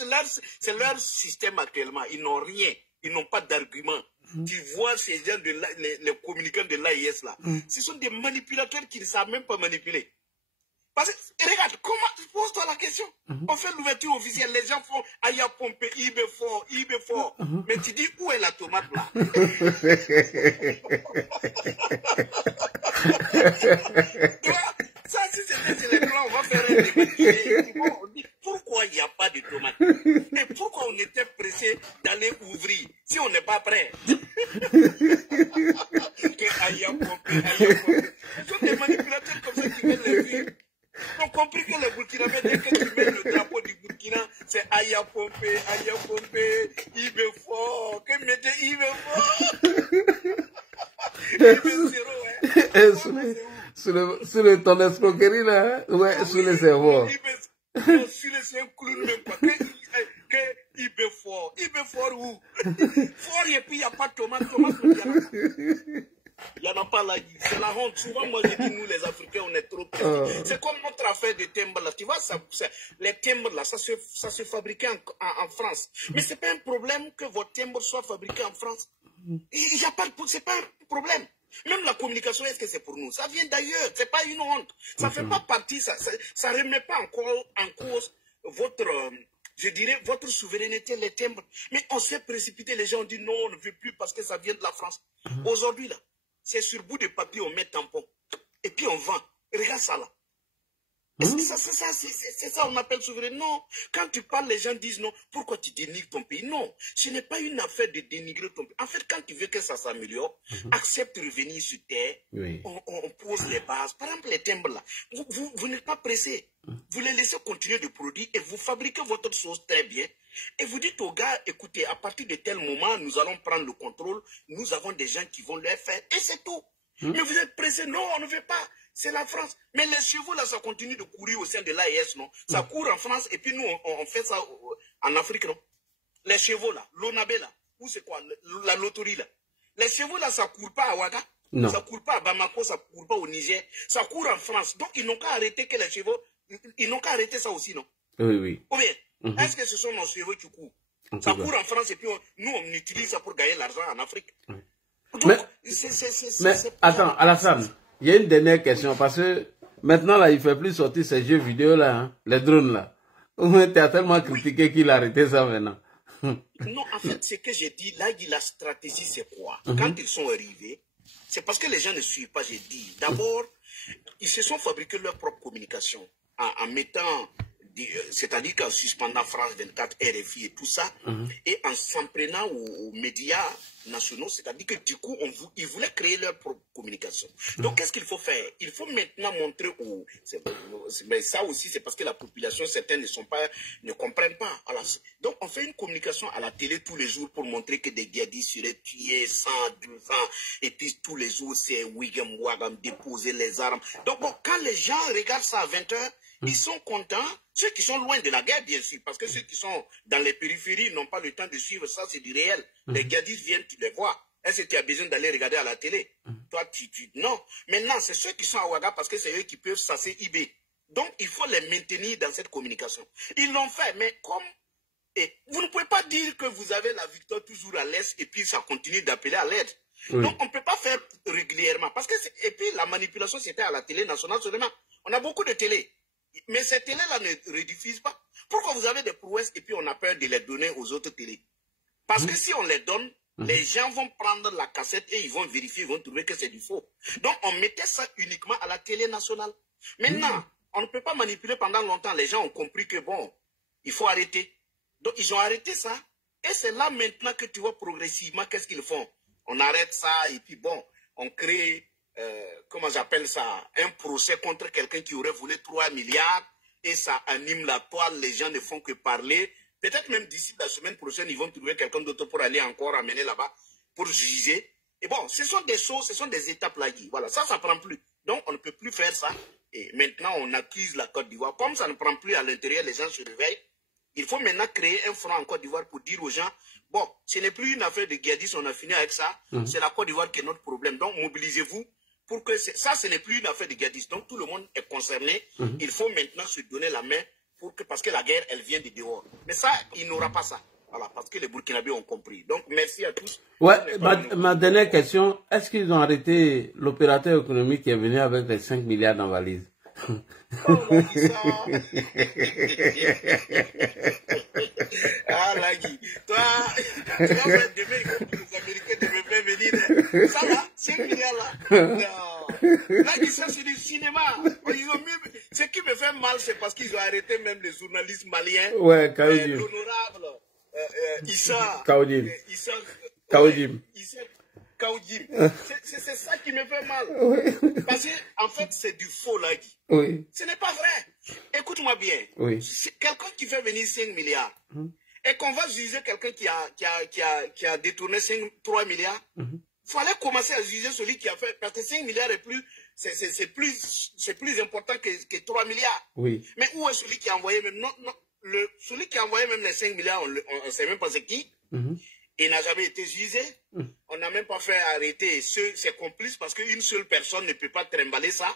leur système actuellement. Ils n'ont rien. Ils n'ont pas d'argument. Tu vois ces gens, les communicants de l'AIS là. Ce sont des manipulateurs qui ne savent même pas manipuler. Parce que, regarde, pose-toi la question. On fait l'ouverture officielle, les gens font Aya Pompé, IB fort. Mais tu dis, où est la tomate là? Ça, si c'était les Blancs, on va faire un débat. On dit, pourquoi il n'y a pas de tomates? Et pourquoi on était pressé d'aller ouvrir si on n'est pas prêt? Que Aya Pompé. Ce sont des manipulateurs comme ça qui veulent les vivre. Ils ont compris que les Burkinabés, dès que tu mets le drapeau du Burkina, c'est Aya Pompé, IB fort, que mettez IB fort. Sur le ton escroquerie là, ouais, sur le cerveau. Sur le cerveau, même pas. Que IB fort où? Fort et puis il n'y a pas de tomate. Il n'y en a pas là. C'est la honte. Souvent, moi, je dis, nous, les Africains, on est trop petits. C'est comme notre affaire de timbres là. Tu vois, les timbres là, ça se fabriquait en France. Mais ce n'est pas un problème que vos timbres soient fabriqués en France. Il n'y a pas de, c'est pas un problème. Même la communication, est-ce que c'est pour nous? Ça vient d'ailleurs. Ce n'est pas une honte. Ça ne fait pas partie, ça ne remet pas encore en cause votre, je dirais, votre souveraineté, les timbres. Mais on s'est précipité. Les gens ont dit non, on ne veut plus parce que ça vient de la France. Aujourd'hui, là, c'est sur bout de papier, on met tampon. Et puis on vend. Regarde ça là. C'est ça on appelle souveraineté. Non. Quand tu parles, les gens disent non. Pourquoi tu dénigres ton pays? Non. Ce n'est pas une affaire de dénigrer ton pays. En fait, quand tu veux que ça s'améliore, accepte de revenir sur terre. Oui. On pose les bases. Par exemple, les timbres là. Vous n'êtes pas pressé. Vous les laissez continuer de produire et vous fabriquez votre sauce très bien. Et vous dites aux gars, écoutez, à partir de tel moment, nous allons prendre le contrôle. Nous avons des gens qui vont le faire. Et c'est tout. Mais vous êtes pressé. Non, on ne veut pas. C'est la France. Mais les chevaux, là, ça continue de courir au sein de l'AES, non? Ça court en France et puis nous, on fait ça en Afrique, non? Les chevaux, là, l'Onabé, là, ou c'est quoi? La loterie, là. Les chevaux, là, ça ne court pas à Ouaga. Non. Ça ne court pas à Bamako, ça ne court pas au Niger, ça court en France. Donc, ils n'ont qu'à arrêter que les chevaux, ils n'ont qu'à arrêter ça aussi, non? Oui, oui. Ou bien, est-ce que ce sont nos chevaux qui courent? Ça court en France et puis nous, on utilise ça pour gagner l'argent en Afrique. Donc, mais attends, Alassane, il y a une dernière question parce que maintenant, là, il ne fait plus sortir ces jeux vidéo, là, hein, les drones, là. Tu as tellement critiqué qu'il a arrêté ça maintenant. Non, en fait, ce que j'ai dit, là, la stratégie, c'est quoi? Quand ils sont arrivés, c'est parce que les gens ne suivent pas, j'ai dit. D'abord, ils se sont fabriqués leur propre communication en mettant, c'est-à-dire qu'en suspendant France 24, RFI et tout ça, et en s'en prenant aux médias nationaux, c'est-à-dire que du coup, ils voulaient créer leur propre communication. Donc, qu'est-ce qu'il faut faire? Il faut maintenant montrer aux... Mais ça aussi, c'est parce que la population, certaines ne comprennent pas. Alors, donc, on fait une communication à la télé tous les jours pour montrer que des djihadistes seraient tués 100, 200, et puis tous les jours, c'est Wigam Wagam déposer les armes. Donc, bon, quand les gens regardent ça à 20 h, ils sont contents, ceux qui sont loin de la guerre, bien sûr, parce que ceux qui sont dans les périphéries n'ont pas le temps de suivre ça, c'est du réel. Les djihadistes viennent, tu les vois. Est-ce que tu as besoin d'aller regarder à la télé? Toi, non. Maintenant, c'est ceux qui sont à Ouaga parce que c'est eux qui peuvent sasser IB. Donc, il faut les maintenir dans cette communication. Ils l'ont fait, mais comme... Et vous ne pouvez pas dire que vous avez la victoire toujours à l'Est et puis ça continue d'appeler à l'aide. Oui. Donc, on ne peut pas faire régulièrement. Parce que et puis, la manipulation, c'était à la télé nationale seulement. On a beaucoup de télé. Mais ces télés-là ne rediffusent pas. Pourquoi vous avez des prouesses et puis on a peur de les donner aux autres télés? Parce que si on les donne, les gens vont prendre la cassette et ils vont vérifier, ils vont trouver que c'est du faux. Donc on mettait ça uniquement à la télé nationale. Maintenant, on ne peut pas manipuler pendant longtemps. Les gens ont compris que bon, il faut arrêter. Donc ils ont arrêté ça. Et c'est là maintenant que tu vois progressivement qu'est-ce qu'ils font. On arrête ça et puis bon, on crée... comment j'appelle ça, un procès contre quelqu'un qui aurait voulu 3 milliards et ça anime la toile, les gens ne font que parler. Peut-être même d'ici la semaine prochaine, ils vont trouver quelqu'un d'autre pour aller encore amener là-bas pour juger. Et bon, ce sont des choses, ce sont des étapes là. Voilà, ça prend plus. Donc, on ne peut plus faire ça. Et maintenant, on accuse la Côte d'Ivoire. Comme ça ne prend plus à l'intérieur, les gens se réveillent. Il faut maintenant créer un front en Côte d'Ivoire pour dire aux gens, bon, ce n'est plus une affaire de djihadistes, on a fini avec ça. C'est la Côte d'Ivoire qui est notre problème. Donc, mobilisez-vous. Pour que ça, ce n'est plus une affaire de djihadistes. Donc, tout le monde est concerné. Il faut maintenant se donner la main parce que la guerre, elle vient de dehors. Mais ça, il n'aura pas ça. Voilà, parce que les Burkinabés ont compris. Donc, merci à tous. Ouais, ma dernière question, est-ce qu'ils ont arrêté l'opérateur économique qui est venu avec les 5 milliards dans la valise? Oh, Lagui, ça. Ah, Lagui. Toi, demain, il faut que les Américains ne me fassent venir. Ça, là, 5 milliards, là. Non. Lagui, ça, c'est du cinéma. Ce qui me fait mal, c'est parce qu'ils ont arrêté même les journalistes maliens. Ouais, Kaoudim. L'honorable Issa. Kaoudim. Issa. Kaoudim. C'est ça qui me fait mal. Oui. Parce qu'en fait, c'est du faux, Lagui. Oui. Ce n'est pas vrai. Écoute-moi bien. Oui. Quelqu'un qui fait venir 5 milliards et qu'on va juger quelqu'un qui a détourné 3 milliards, il fallait commencer à juger celui qui a fait. Parce que 5 milliards est plus. C'est plus important que 3 milliards. Oui. Mais où est celui qui a envoyé même. Non, celui qui a envoyé même les 5 milliards, on ne sait même pas c'est qui. Il n'a jamais été jugé. On n'a même pas fait arrêter ses complices parce qu'une seule personne ne peut pas trimballer ça.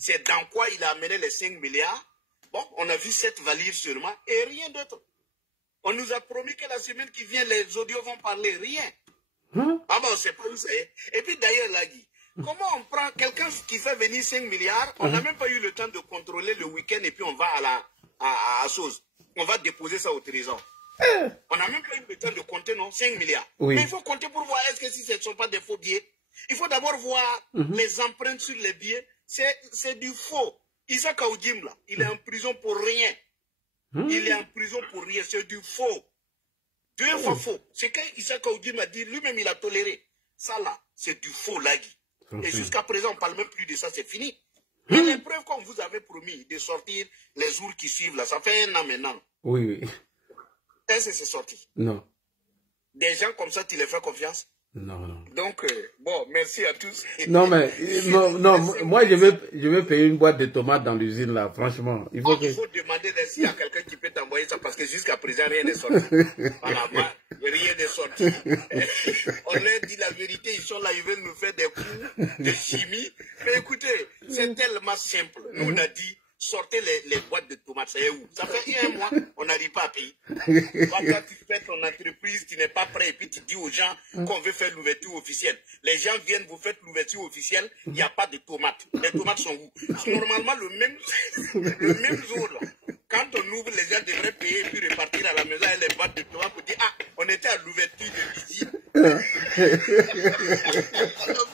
C'est dans quoi il a amené les 5 milliards. Bon, on a vu cette valise seulement et rien d'autre. On nous a promis que la semaine qui vient, les audios vont parler. Rien. Ah bon, on ne sait pas où c'est. Et puis d'ailleurs, Lagui, comment on prend quelqu'un qui fait venir 5 milliards, on n'a même pas eu le temps de contrôler le week-end et puis on va à chose. On va déposer ça au trésor. On n'a même pas eu le temps de compter, non, 5 milliards. Oui. Mais il faut compter pour voir est-ce que si ce ne sont pas des faux billets. Il faut d'abord voir les empreintes sur les billets. C'est du faux. Issa Kaoudim, là, il est en prison pour rien. Il est en prison pour rien. C'est du faux. 2 fois faux. C'est que Issa Kaoudim a dit, lui-même, il a toléré. Ça, là, c'est du faux, Lagui. Et jusqu'à présent, on ne parle même plus de ça, c'est fini. Mais les preuves qu'on vous avait promis de sortir les jours qui suivent, là, ça fait 1 an maintenant. Oui, oui. Est-ce que c'est sorti? Non. Des gens comme ça, tu les fais confiance? Non, non. Donc, bon, merci à tous. Non, mais, non, moi, je vais payer une boîte de tomates dans l'usine, là, franchement. Il faut demander s'il y a quelqu'un qui peut t'envoyer ça, parce que jusqu'à présent, rien n'est sorti. Voilà, rien n'est sorti. On leur dit la vérité, ils sont là, ils veulent nous faire des coups. de chimie. Mais écoutez, c'est tellement simple. Nous, on a dit, sortez les boîtes de tomates. Ça y est où? Ça fait 1 mois, on n'arrive pas à payer. Quand tu fais ton entreprise, tu n'es pas prêt, et puis tu dis aux gens qu'on veut faire l'ouverture officielle. Les gens viennent, vous faites l'ouverture officielle, il n'y a pas de tomates. Les tomates sont où? Normalement, le même jour, là, quand on ouvre, les gens devraient payer et puis repartir à la maison avec les boîtes de tomates pour dire, ah, on était à l'ouverture de visite. On a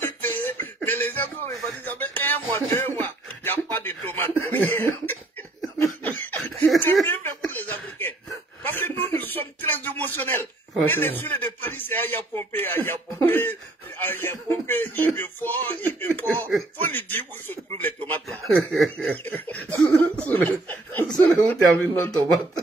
pu payer, mais les gens sont repartis, ça fait 1 mois, 2 mois, il n'y a pas de tomates. C'est mieux fait pour les Africains. Parce que nous sommes très émotionnels. Et les Sud de Paris, c'est Aya Pompé, il me faut. Faut lui dire où se trouvent les tomates là. Sur le où termine nos tomates.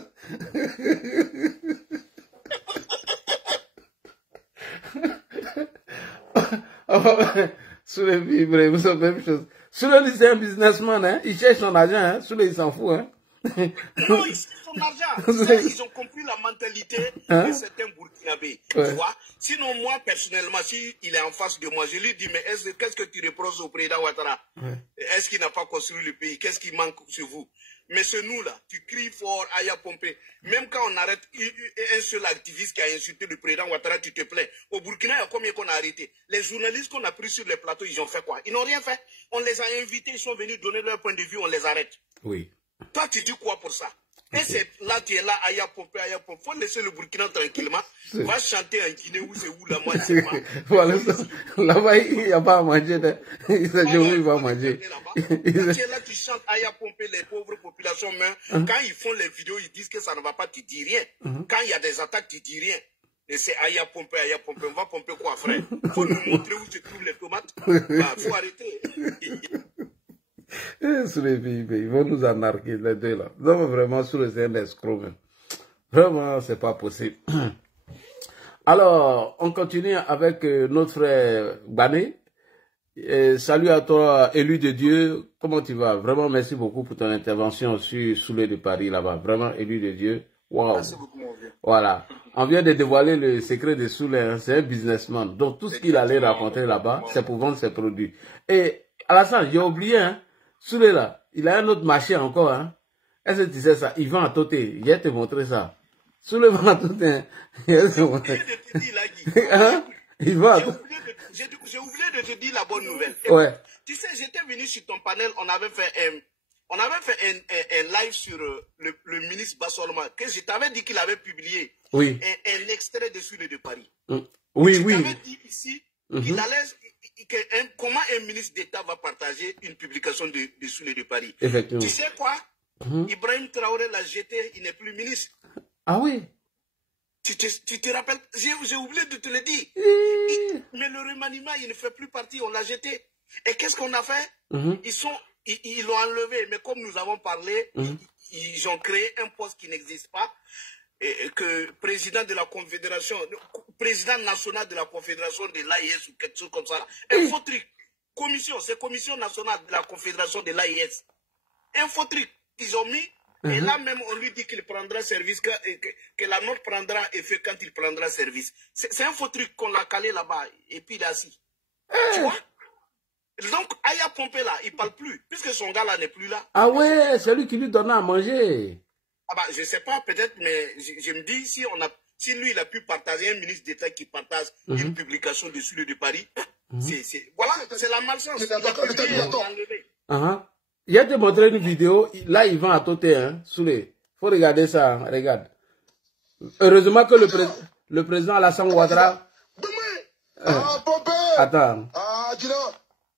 Sur les vivres, vous savez la même chose. Sur le c'est un businessman, hein. Il cherche son argent, hein. Sur le il s'en fout, hein. Non, il cherche son argent. Ils ont compris la mentalité de certains Burkinabés. Tu vois? Sinon, moi, personnellement, si il est en face de moi, je lui dis, mais qu'est-ce que tu reproches au président Ouattara? Est-ce qu'il n'a pas construit le pays? Qu'est-ce qui manque sur vous? Mais c'est nous là, tu cries fort, Aya Pompé. Même quand on arrête un seul activiste qui a insulté le président Ouattara, tu te plains. Au Burkina, il y a combien qu'on a arrêté? Les journalistes qu'on a pris sur les plateaux, ils ont fait quoi? Ils n'ont rien fait. On les a invités, ils sont venus donner leur point de vue, on les arrête. Oui. Toi, tu dis quoi pour ça? Et c'est là, tu es là, Aya Pompé. Faut laisser le Burkina tranquillement. Va chanter en Guinée où c'est où là-bas, c'est pas. Voilà, là-bas, il n'y a pas à manger. Il sait où il va manger. Tu es là, tu chantes Aya Pompé, les pauvres populations meurent. Quand ils font les vidéos, ils disent que ça ne va pas, tu dis rien. Quand il y a des attaques, tu dis rien. Et c'est Aya Pompé. On va pomper quoi, frère? Faut nous montrer où se trouvent les tomates. Bah, faut arrêter. Sur les pays, ils vont nous anarquer, les deux là. Nous avons vraiment sur les un escroc même. Vraiment, c'est pas possible. Alors, on continue avec notre frère Bané. Salut à toi, élu de Dieu. Comment tu vas? Vraiment, merci beaucoup pour ton intervention sur Soulé de Paris là-bas. Vraiment, élu de Dieu. Wow. Merci beaucoup, mon vieux. Voilà. On vient de dévoiler le secret de Soulé. Hein. C'est un businessman. Donc, tout ce qu'il allait raconter là-bas, c'est pour vendre ses produits. Et, Alassane, j'ai oublié, hein. Soulé là, il a un autre marché encore, hein. Est-ce que tu sais ça? Il vend à Toté. Je vais te montrer ça. Soulé vend à Toté, hein. Je vais te montrer. Il vend à Toté. J'ai oublié de te dire la bonne nouvelle. Ouais. Tu sais, j'étais venu sur ton panel, on avait fait un live sur le ministre Bassolma, que je t'avais dit qu'il avait publié un extrait de Soulé de Paris. Oui, je oui. t'avais dit ici qu'il allait... comment un ministre d'État va partager une publication de Soulé de Paris? Effectivement. Tu sais quoi? Ibrahim Traoré l'a jeté, il n'est plus ministre. Ah oui? Tu te rappelles? J'ai oublié de te le dire. Mais le remaniement, il ne fait plus partie, on l'a jeté. Et qu'est-ce qu'on a fait? Ils l'ont enlevé, mais comme nous avons parlé, ils ont créé un poste qui n'existe pas. Et que président de la Confédération, président national de la Confédération de l'AIS ou quelque chose comme ça. Un faux truc. Commission, c'est Commission nationale de la Confédération de l'AIS. Un faux truc qu'ils ont mis. Et là même, on lui dit qu'il prendra service, que la note prendra effet quand il prendra service. C'est un faux truc qu'on l'a calé là-bas. Et puis il est assis. Tu vois? Donc, Aya Pompé là, il ne parle plus. Puisque son gars là n'est plus là. Ah ouais, c'est lui qui lui donnait à manger. Ah bah, je ne sais pas, peut-être, mais je me dis, si lui, il a pu partager, un ministre d'État qui partage une publication de Soulé de Paris, voilà, c'est la malchance. Il a te montré une vidéo, là, il vend à Toté, hein, Soulé. Faut regarder ça, regarde. Heureusement que le président Alassane Ouattara... Attends.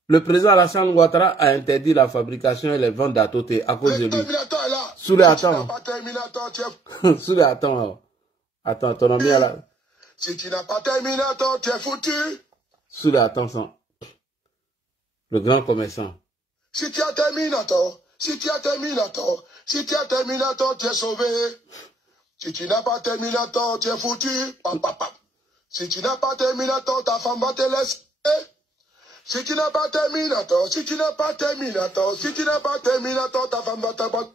Le président Alassane Ouattara a interdit la fabrication et les ventes d'Atoté à cause de lui. Soulé, attends. Soulé, attends. Attends, ton ami à la... Si tu n'as pas Terminator, tu es foutu. Soulé, attends. Le grand commerçant. Si tu as Terminator, tu es sauvé. Si tu n'as pas Terminator, tu es foutu. Si tu n'as pas Terminator, ta femme va te laisser. Si tu n'as pas Terminator, ta femme va t'abattre.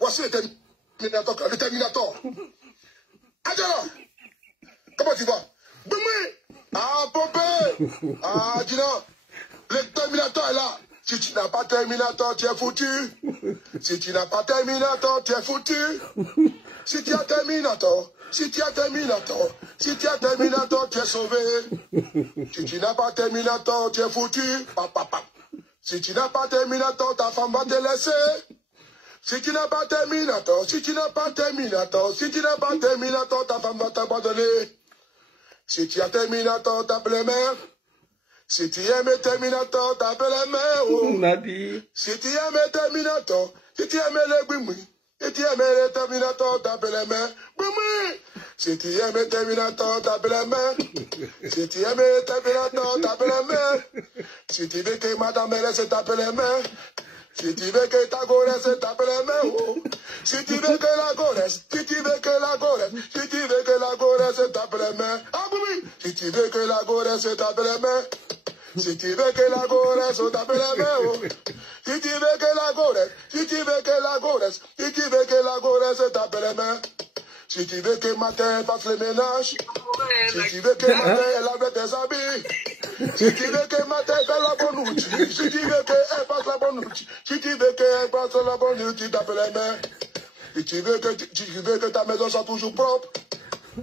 Voici le Terminator. Adjala, comment tu vas? Ah, Pompé. Ah, Dina, le Terminator est là. Si tu n'as pas Terminator, tu es foutu. Si tu n'as pas Terminator, tu es foutu. Si tu as Terminator, si tu as Terminator, si tu as Terminator, tu es sauvé. Si tu n'as pas Terminator, tu es foutu. Si tu n'as pas Terminator, ta femme va te laisser. Si tu n'as pas Terminator, si tu n'as pas Terminator, si tu n'as pas Terminator, ta femme va t'abandonner. Si tu as Terminator, tape les mains. Si tu aimes Terminator, tape les mains. Oh. Si tu aimes Terminator, si tu aimes les bimouis, si tu aimes les Terminator, tape les mains. Bimouis. Si tu aimes Terminator, tape les mains. Si tu aimes Terminator, tape les mains. Si tu veux que madame laisse tape les mains. Si tu veux que ta goresse tape les mains, oh. Si tu veux que la goresse, si tu veux que la goresse, si tu veux que la goresse tape les mains, ah oui, si tu veux que la goresse tape les mains, si tu veux que la goresse tape les mains, oh. Si tu veux que la goresse, si tu veux que la goresse, si tu veux que la goresse tape les mains, si tu veux que matin fasse le ménage, si tu veux que matin elle lave tes habits, si tu veux que matin fasse la bonne outil, si tu veux qu'elle fasse la bonne outil, si tu veux qu'elle fasse la bonne outil, tape les mains. Si tu veux que ta maison soit toujours propre,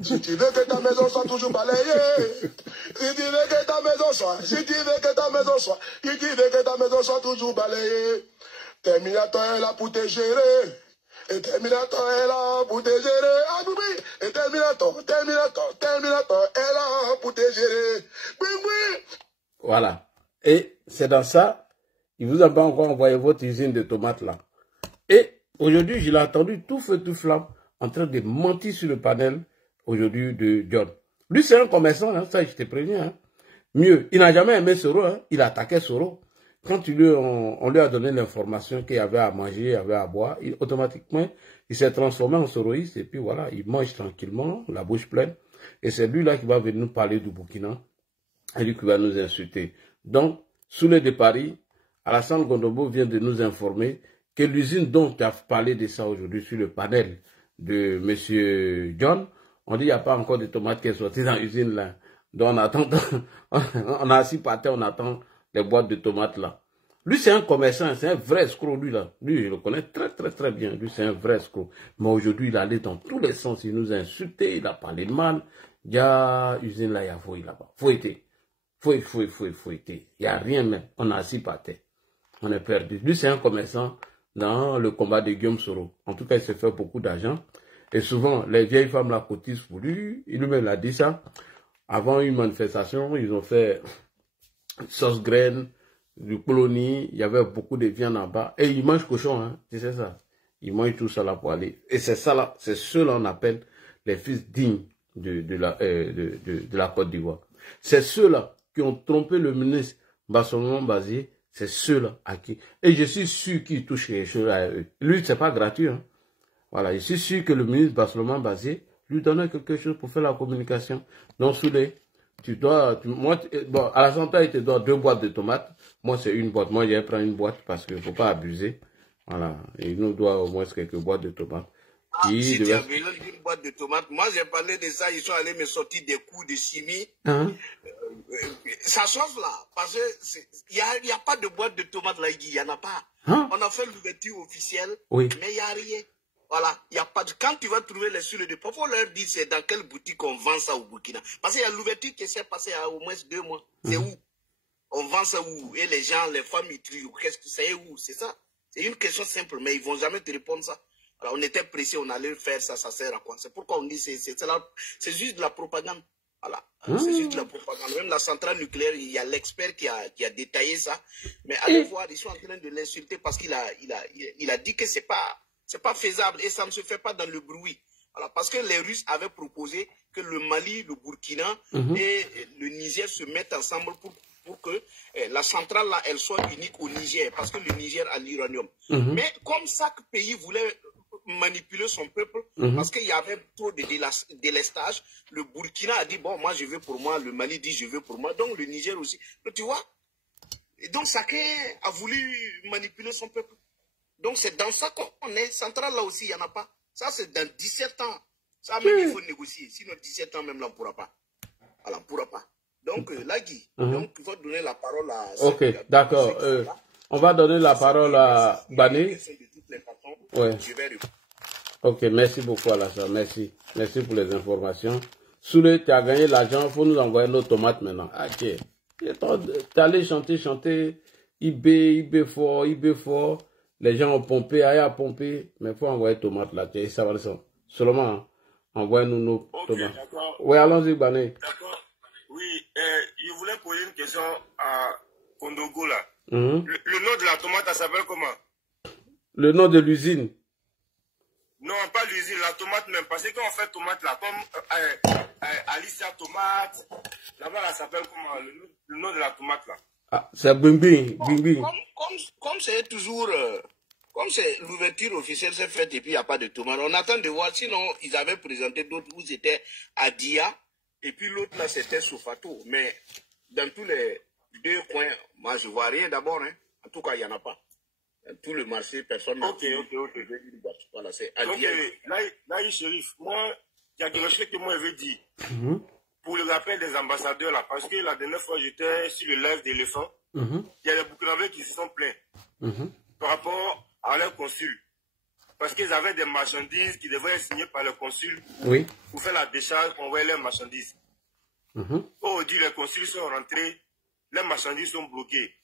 si tu veux que ta maison soit toujours balayée, si tu veux que ta maison soit, si tu veux que ta maison soit, si tu veux que ta maison soit toujours balayée, Terminator est là pour te gérer. Et Terminator est là pour te gérer. Ah oui, et Terminator est là pour te gérer. Oui, oui. Voilà. Et c'est dans ça, il vous a pas encore envoyé votre usine de tomates là. Et aujourd'hui, je l'ai entendu tout feu, tout flamme, en train de mentir sur le panel aujourd'hui de John. Lui, c'est un commerçant, hein, ça je t'ai prévenu. Hein. Mieux, il n'a jamais aimé Soro, hein, il attaquait Soro. Quand on lui a donné l'information qu'il y avait à manger, il y avait à boire, automatiquement, il s'est transformé en soroïste et puis voilà, il mange tranquillement, la bouche pleine. Et c'est lui-là qui va venir nous parler du Burkina et lui qui va nous insulter. Donc, Soulé de Paris, Alassane Gondobo vient de nous informer que l'usine dont tu as parlé de ça aujourd'hui sur le panel de M. John, on dit qu'il n'y a pas encore de tomates qui sont sorties dans l'usine là. Donc on attend, on a assis par terre, on attend les boîtes de tomates là. Lui, c'est un commerçant, c'est un vrai escroc, lui là. Lui, je le connais très bien. Lui, c'est un vrai escroc. Mais aujourd'hui, il allait dans tous les sens. Il nous a insultés, il a parlé de mal. Il y a usine là, il y a fouille là-bas. Fouetté. Fouetté. Il n'y a rien même. On a assis par terre. On est perdu. Lui, c'est un commerçant dans le combat de Guillaume Soro. En tout cas, il se fait beaucoup d'argent. Et souvent, les vieilles femmes la cotisent pour lui. Il lui-même a dit ça. Avant une manifestation, ils ont fait sauce graine, du colonie, il y avait beaucoup de viande en bas. Et ils mangent cochon, hein, tu sais ça. Ils mangent tout ça là pour aller. Et c'est ça là, c'est ceux-là qu'on appelle les fils dignes de la Côte d'Ivoire. C'est ceux-là qui ont trompé le ministre Bassomon Bazé, c'est ceux-là à qui. Et je suis sûr qu'ils touchent les choses à eux. Lui, c'est pas gratuit, hein. Voilà, je suis sûr que le ministre Bassomon Bazé lui donnait quelque chose pour faire la communication. Donc, Soulé, bon, à la santé, il te doit 2 boîtes de tomates. Moi, c'est une boîte. Moi, je vais prendre une boîte parce qu'il ne faut pas abuser. Voilà. Et il nous doit au moins quelques boîtes de tomates. Si tu as besoin d'une boîte de tomates, moi, j'ai parlé de ça. Ils sont allés me sortir des coups de chimie. Hein? Ça chauffe là. Parce qu'il n'y a pas de boîte de tomates là, il n'y en a pas. Hein? On a fait l'ouverture officielle, oui. Mais il n'y a rien. Voilà, il y a pas de... Quand tu vas trouver les suites de papa, leur dire c'est dans quelle boutique on vend ça au Burkina. Parce qu'il y a l'ouverture qui s'est passée à au moins 2 mois. C'est où? On vend ça où? Et les gens, les femmes, ils trient. Qu'est-ce que c'est où? C'est ça. C'est une question simple, mais ils vont jamais te répondre ça. Alors on était pressés, on allait faire ça, ça sert à quoi? C'est pourquoi on dit c'est juste de la propagande. Voilà, c'est juste de la propagande. Même la centrale nucléaire, il y a l'expert qui a détaillé ça. Mais allez voir, ils sont en train de l'insulter parce qu'il a dit que c'est pas faisable et ça ne se fait pas dans le bruit. Voilà, parce que les Russes avaient proposé que le Mali, le Burkina et le Niger se mettent ensemble pour que la centrale là, elle soit unique au Niger, parce que le Niger a l'uranium. Mais comme chaque pays voulait manipuler son peuple, parce qu'il y avait trop de délestage, le Burkina a dit, bon, moi je veux pour moi, le Mali dit je veux pour moi, donc le Niger aussi. Donc, tu vois, et donc chacun a voulu manipuler son peuple. Donc, c'est dans ça qu'on est. Central, là aussi, il n'y en a pas. Ça, c'est dans 17 ans. Ça, même, il faut négocier. Sinon, 17 ans, même là, on ne pourra pas. Voilà, on ne pourra pas. Donc, Lagui, donc il faut donner la parole à... Ok, d'accord. On va donner la parole à Bané. Ouais. Ok, merci beaucoup Alassane, merci. Merci pour les informations. Soule, tu as gagné l'argent, il faut nous envoyer nos tomates maintenant. Ok. Tu allé chanter, IB fort. Les gens ont pompé, Aya a pompé, mais il faut envoyer tomates là, ça va le son. Seulement, hein, envoyez-nous nos tomates. Oui, allons-y, Bané. D'accord. Oui, je voulais poser une question à Kondogo là. Le nom de la tomate, ça s'appelle comment? Le nom de l'usine? Non, pas l'usine, la tomate même. Parce que quand on fait tomate là, comme Alicia tomate, là-bas, ça s'appelle comment? Le nom de la tomate là. Ah, c'est Bing. Comme c'est toujours... Comme c'est l'ouverture officielle s'est faite et puis il n'y a pas de tomate, on attend de voir. Sinon, ils avaient présenté d'autres où c'était Adia et puis l'autre là c'était Sofato. Mais dans tous les deux coins, moi je vois rien d'abord. Hein. En tout cas, il n'y en a pas. Dans tout le marché, personne n'a Ok. Voilà, c'est Adia. Là, Chérif, moi, il y a quelque chose que moi je veux dire. Pour le rappel des ambassadeurs là, parce que la dernière fois j'étais sur le live d'éléphant, il y a des Burkinabés qui se sont plaints par rapport à leur consul. Parce qu'ils avaient des marchandises qui devraient être signées par le consul pour faire la décharge pour envoyer leurs marchandises. Aujourd'hui, les consuls sont rentrés, les marchandises sont bloquées.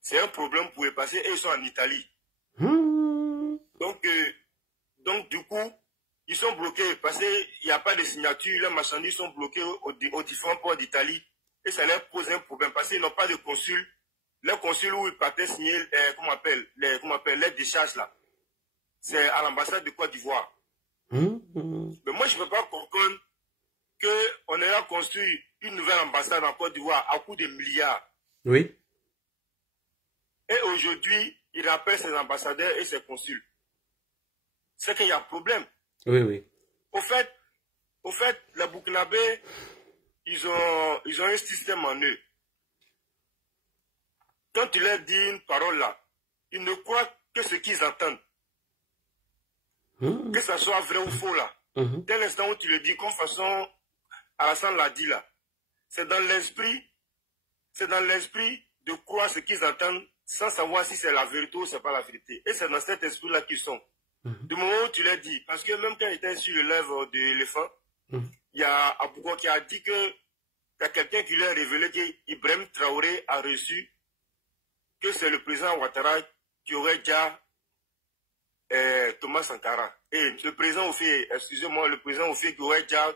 C'est un problème pour les passer et ils sont en Italie. Donc, du coup, ils sont bloqués parce qu'il n'y a pas de signature, les marchandises sont bloquées aux différents ports d'Italie et ça leur pose un problème parce qu'ils n'ont pas de consul. Les consuls où ils partaient signer, les décharges là, c'est à l'ambassade de Côte d'Ivoire. Mais moi, je ne peux pas comprendre qu'on ait construit une nouvelle ambassade en Côte d'Ivoire à coût de milliards. Oui. Et aujourd'hui, il rappelle ses ambassadeurs et ses consuls. C'est qu'il y a un problème. Oui. Au fait, les Burkinabés, ils ont un système en eux. Quand tu leur dis une parole là, ils ne croient que ce qu'ils entendent. Que ça soit vrai ou faux là. Dès l'instant où tu le dis, comme façon Alassane l'a dit là, c'est dans l'esprit de croire ce qu'ils entendent sans savoir si c'est la vérité ou c'est pas la vérité. Et c'est dans cet esprit-là qu'ils sont. Du moment où tu l'as dit, parce que même quand il était sur le live de l'éléphant, il y a Abouko qui a dit que il y a quelqu'un qui lui a révélé qu'Ibrahim Traoré a reçu que c'est le président Ouattara qui aurait déjà Thomas Sankara. Et le président Oufé qui aurait déjà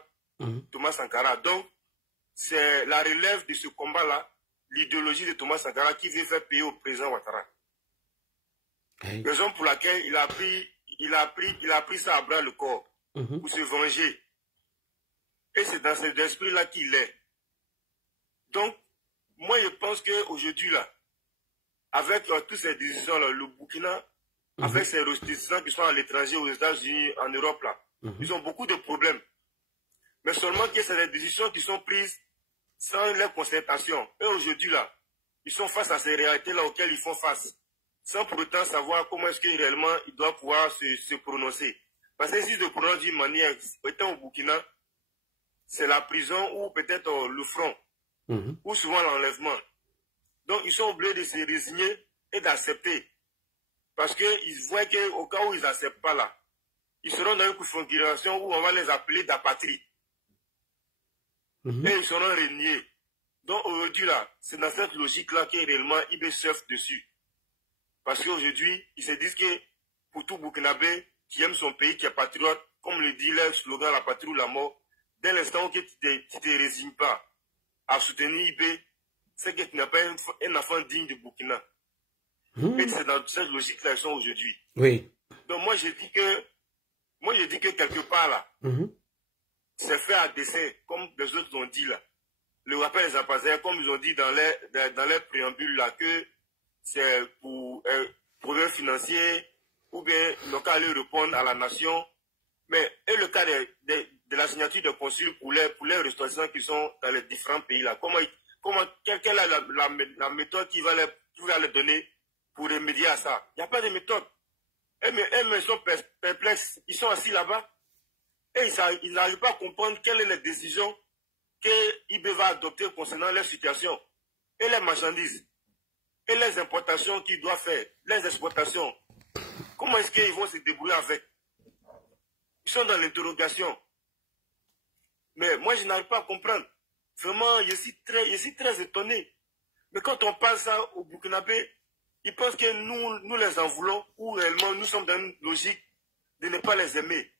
Thomas Sankara. Donc, c'est la relève de ce combat-là, l'idéologie de Thomas Sankara qui veut faire payer au président Ouattara. Raison pour laquelle il a pris ça à bras le corps pour se venger. Et c'est dans cet esprit-là qu'il est. Donc, moi je pense qu'aujourd'hui, là, avec toutes ces décisions-là, le Burkina, avec ces ressortissants qui sont à l'étranger, aux États-Unis, en Europe, là, ils ont beaucoup de problèmes. Mais seulement que c'est des décisions qui sont prises sans leur concertation. Et aujourd'hui, là, ils sont face à ces réalités-là auxquelles ils font face, sans pour autant savoir comment est-ce que réellement ils doivent pouvoir se prononcer. Parce que s'ils se prononcent d'une manière, étant au Burkina, c'est la prison ou peut-être le front, ou souvent l'enlèvement. Donc, ils sont obligés de se résigner et d'accepter. Parce qu'ils voient qu'au cas où ils n'acceptent pas là, ils seront dans une configuration où on va les appeler d'apatrides. Et ils seront reniés. Donc, aujourd'hui, là, c'est dans cette logique-là que réellement IB surfe dessus. Parce qu'aujourd'hui, ils se disent que pour tout Burkinabé qui aime son pays, qui est patriote, comme le dit leur slogan, la patrie ou la mort, dès l'instant où tu ne te résignes pas à soutenir IB, c'est que tu n'as pas un enfant digne de Burkina. Et c'est dans cette logique-là qu'ils sont aujourd'hui. Oui. Donc moi je dis que quelque part là, c'est fait à dessein, comme les autres ont dit là. Le rappel des ambassadeurs, comme ils ont dit dans leur préambule là, que c'est pour problème financier, ou bien ils n'ont qu'à aller répondre à la nation. Mais et le cas de la signature de consuls pour les ressortissants qui sont dans les différents pays là, quelle est la méthode qui va leur donner pour remédier à ça? Il n'y a pas de méthode. Ils sont perplexes. Ils sont assis là-bas et ils n'arrivent pas à comprendre quelles sont les décisions que IB va adopter concernant leur situation et les marchandises et les importations qu'ils doivent faire, les exportations. Comment est-ce qu'ils vont se débrouiller avec? Ils sont dans l'interrogation. Mais moi, je n'arrive pas à comprendre. Vraiment, je suis très étonné. Mais quand on parle ça au Burkinabé, ils pensent que nous les en voulons, ou réellement nous sommes dans une logique de ne pas les aimer.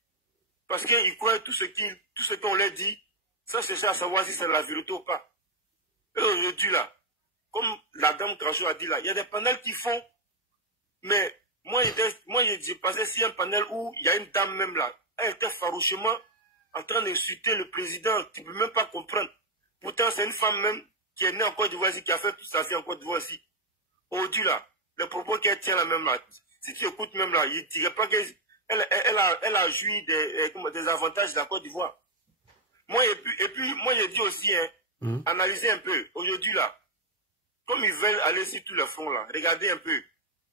Parce qu'ils croient tout ce qu'on leur dit, ça c'est à savoir si c'est la vérité ou pas. Et aujourd'hui là, comme la dame Crachot a dit là, il y a des panels qui font, mais moi j'ai passé sur un panel où il y a une dame même là, elle était farouchement en train d'insulter le président, tu ne peux même pas comprendre. Pourtant c'est une femme même qui est née en Côte d'Ivoire ici, qui a fait toute sa vie en Côte d'Ivoire ici. Aujourd'hui là, les propos qu'elle tient là même là, si tu écoutes même là, il ne dirait pas qu'elle a joui des avantages de la Côte d'Ivoire. Moi, et puis, moi, j'ai dit aussi, analysez un peu, aujourd'hui là, comme ils veulent aller sur tous les fronts là, regardez un peu.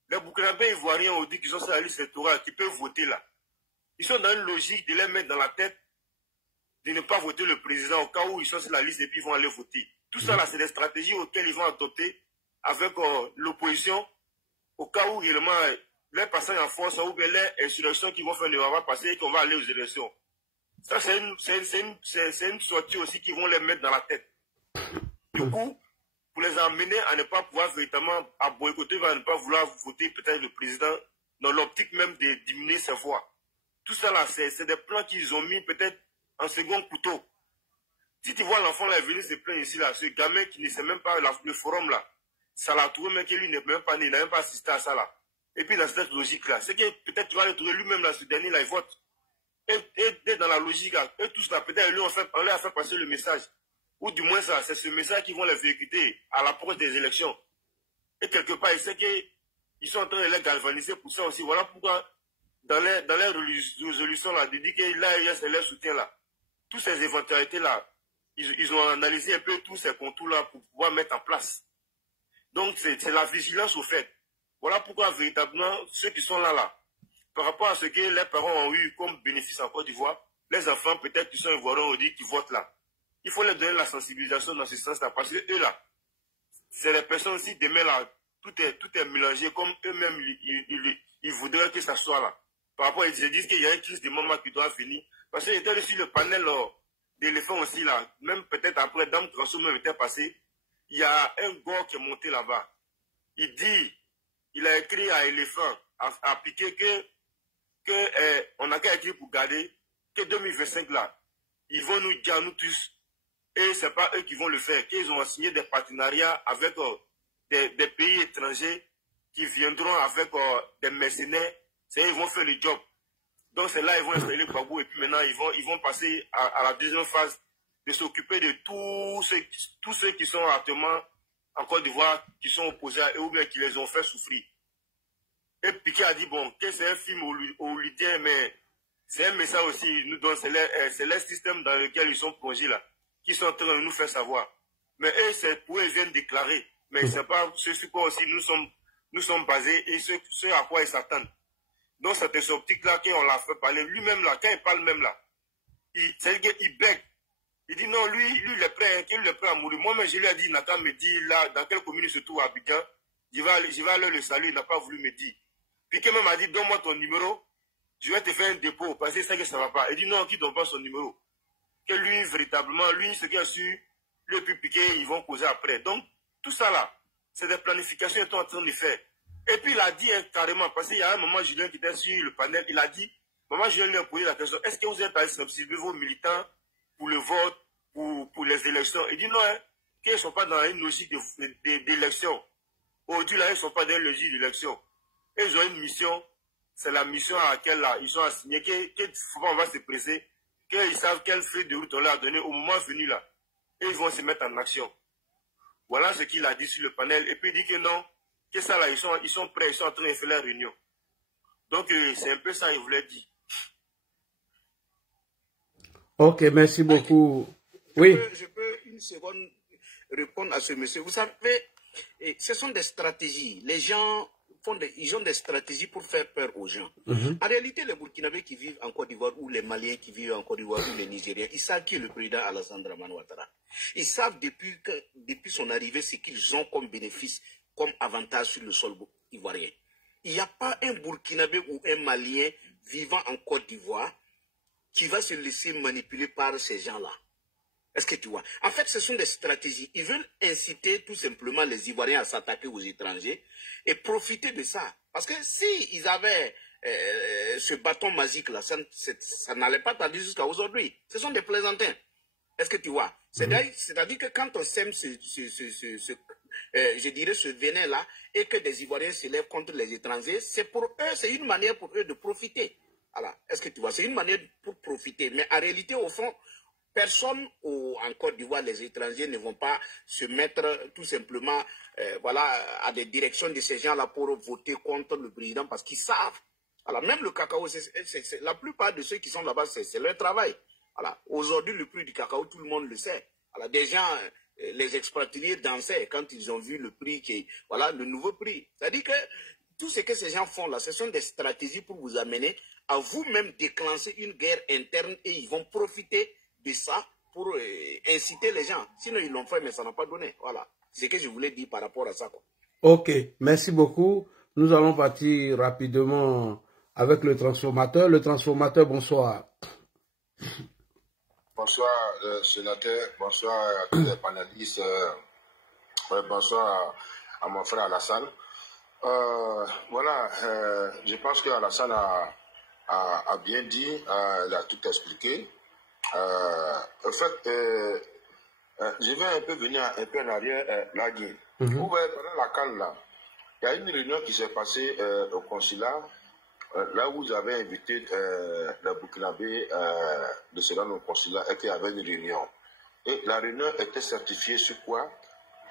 Les Burkinabés ivoiriens ont dit qu'ils sont sur la liste électorale, qui peuvent voter là. Ils sont dans une logique de les mettre dans la tête, de ne pas voter le président au cas où ils sont sur la liste et puis ils vont aller voter. Tout ça là, c'est des stratégies auxquelles ils vont adopter avec l'opposition, au cas où réellement les passages en force ou bien les insurrections qui vont faire ne vont pas passer et qu'on va aller aux élections. Ça, c'est une sortie aussi qui vont les mettre dans la tête. Du coup, pour les emmener à ne pas pouvoir véritablement à boycotter, à ne pas vouloir voter peut-être le président dans l'optique même de diminuer ses voix. Tout ça là, c'est des plans qu'ils ont mis peut-être en second couteau. Si tu vois l'enfant là venir se plaindre ici là, ce gamin qui ne sait même pas le forum là, ça l'a trouvé, mais que lui n'est même pas né, il n'a même pas assisté à ça là. Et puis dans cette logique là, c'est que peut-être tu vas le trouver lui-même là, ce dernier là, il vote. Et dans la logique là, et tout ça, peut-être on leur a fait passer le message. Ou du moins ça, c'est ce message qu'ils vont les véhiculer à l'approche des élections. Et quelque part, il sait qu'ils sont en train de les galvaniser pour ça aussi. Voilà pourquoi, dans les résolutions là, de dire que là, il y a leur soutien là. Toutes ces éventualités là, ils ont analysé un peu tous ces contours là pour pouvoir mettre en place. Donc, c'est la vigilance au fait. Voilà pourquoi, véritablement, ceux qui sont là, par rapport à ce que les parents ont eu comme bénéfice en Côte d'Ivoire, les enfants, peut-être, qui sont ivoiriens, on dit qu'ils votent là. Il faut leur donner la sensibilisation dans ce sens-là, parce que eux là, c'est les personnes aussi, demain là, tout est mélangé, comme eux-mêmes, ils voudraient que ça soit là. Par rapport, ils se disent qu'il y a une crise de moment qui doit venir. Parce que j'étais sur le panel d'éléphants aussi là, même peut-être après, Dame Transou même était passé. Il y a un gars qui est monté là-bas. Il a écrit à Éléphant, à Piqué on n'a qu'à écrire pour garder que 2025 là, ils vont nous dire, nous tous, et c'est pas eux qui vont le faire, qu'ils ont signé des partenariats avec des pays étrangers qui viendront avec des mercenaires, c'est eux, ils vont faire le job. Donc c'est là, ils vont installer Babou, et puis maintenant, ils vont passer à la deuxième phase de s'occuper de tous ceux qui sont actuellement en Côte d'Ivoire, qui sont opposés à eux ou bien qui les ont fait souffrir. Et Piqué a dit, bon, que c'est un film hollywoodien, mais c'est un message aussi, nous donne, c'est les systèmes dans lesquels ils sont plongés là, qui sont en train de nous faire savoir. Mais eux, c'est pour eux, ils viennent déclarer. Mais c'est pas ce sur quoi aussi nous sommes basés et ce à quoi ils s'attendent. Donc, c'est cette optique-là qu'on l'a fait parler. Lui-même là, quand il parle même là, c'est-à-dire qu'il bègue. Il dit non, lui, il est prêt, qu'il est prêt à mourir. Moi-même, je lui ai dit, Naka me dit, là, dans quelle commune il se trouve à Abidjan, je vais aller le saluer, il n'a pas voulu me dire. Puis quand même m'a dit, donne-moi ton numéro, je vais te faire un dépôt, parce que c'est que ça ne va pas. Il dit non, qu'il ne donne pas son numéro. Que lui, véritablement, lui, ce qu'il a su, lui et puis Piqué, ils vont causer après. Donc, tout ça là, c'est des planifications qu'ils sont en train de faire. Et puis il a dit carrément, parce qu'il y a un moment, Julien qui était sur le panel, il a dit, maman Julien lui a posé la question, est-ce que vous êtes allé sensibiliser vos militants pour le vote, pour les élections? Il dit non, hein, qu'ils ne sont pas dans une logique d'élection. Aujourd'hui, là, ils ne sont pas dans une logique d'élection. Ils ont une mission, c'est la mission à laquelle là, ils sont assignés, qu'on va se presser, qu'ils savent quelle feuille de route on leur a donné au moment venu là. Et ils vont se mettre en action. Voilà ce qu'il a dit sur le panel. Et puis il dit que non, que ça là, ils sont prêts, ils sont en train de faire la réunion. Donc c'est un peu ça qu'il voulait dire. Ok, merci beaucoup. Oui. Je peux une seconde répondre à ce monsieur. Vous savez, ce sont des stratégies. Les gens ils ont des stratégies pour faire peur aux gens. En réalité, les Burkinabés qui vivent en Côte d'Ivoire ou les Maliens qui vivent en Côte d'Ivoire ou les Nigériens, ils savent qui est le président Alassane Dramane Ouattara. Ils savent depuis son arrivée ce qu'ils ont comme bénéfice, comme avantage sur le sol ivoirien. Il n'y a pas un Burkinabé ou un Malien vivant en Côte d'Ivoire qui va se laisser manipuler par ces gens-là. Est-ce que tu vois? En fait, ce sont des stratégies. Ils veulent inciter tout simplement les Ivoiriens à s'attaquer aux étrangers et profiter de ça. Parce que s'ils avaient ce bâton magique-là, ça n'allait pas tarder jusqu'à aujourd'hui. Ce sont des plaisantins. Est-ce que tu vois? C'est-à-dire que quand on sème je dirais ce venin-là et que des Ivoiriens se lèvent contre les étrangers, c'est pour eux, c'est une manière pour eux de profiter. Voilà. Est-ce que tu vois? C'est une manière pour profiter. Mais en réalité, au fond, personne en Côte d'Ivoire, les étrangers ne vont pas se mettre tout simplement voilà, à des directions de ces gens-là pour voter contre le président parce qu'ils savent. Voilà, même le cacao, la plupart de ceux qui sont là-bas, c'est leur travail. Voilà. Aujourd'hui, le prix du cacao, tout le monde le sait. Voilà, des gens, les expatriés dansaient quand ils ont vu le prix, voilà, le nouveau prix. C'est-à-dire que tout ce que ces gens font là, ce sont des stratégies pour vous amener à vous-même déclencher une guerre interne et ils vont profiter de ça pour inciter les gens. Sinon, ils l'ont fait, mais ça n'a pas donné. Voilà. C'est ce que je voulais dire par rapport à ça, quoi. Ok, merci beaucoup. Nous allons partir rapidement avec le transformateur. Le transformateur, bonsoir. Bonsoir, sénateur. Bonsoir à tous les panélistes. Bonsoir à mon frère Alassane. Voilà, je pense qu'Alassane a bien dit, il a tout expliqué. En fait, je vais un peu venir un peu en arrière, Lagui. Vous voyez, pendant la CAN, là, il y a une réunion qui s'est passée au consulat, là où j'avais invité le Burkinabé de se rendre au consulat et qu'il y avait une réunion. Et la réunion était certifiée sur quoi?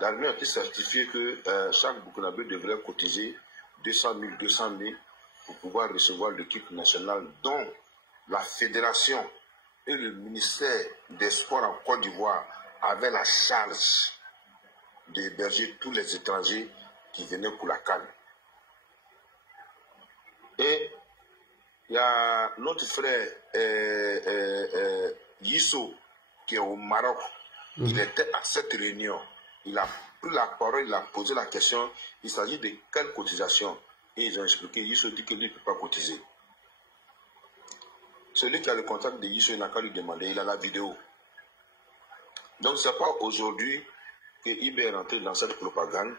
La réunion était certifiée que chaque Burkinabé devrait cotiser 200 000 pour pouvoir recevoir le kit national dont la fédération et le ministère des Sports en Côte d'Ivoire avaient la charge d'héberger tous les étrangers qui venaient pour la CAN. Et il y a notre frère Yisso qui est au Maroc. Il était à cette réunion. Il a pris la parole, il a posé la question. Il s'agit de quelle cotisation? Et ils ont expliqué. Yisso dit que lui ne peut pas cotiser. Celui qui a le contact de Yisso, il n'a qu'à lui demander, il a la vidéo. Donc ce n'est pas aujourd'hui que IB est rentré dans cette propagande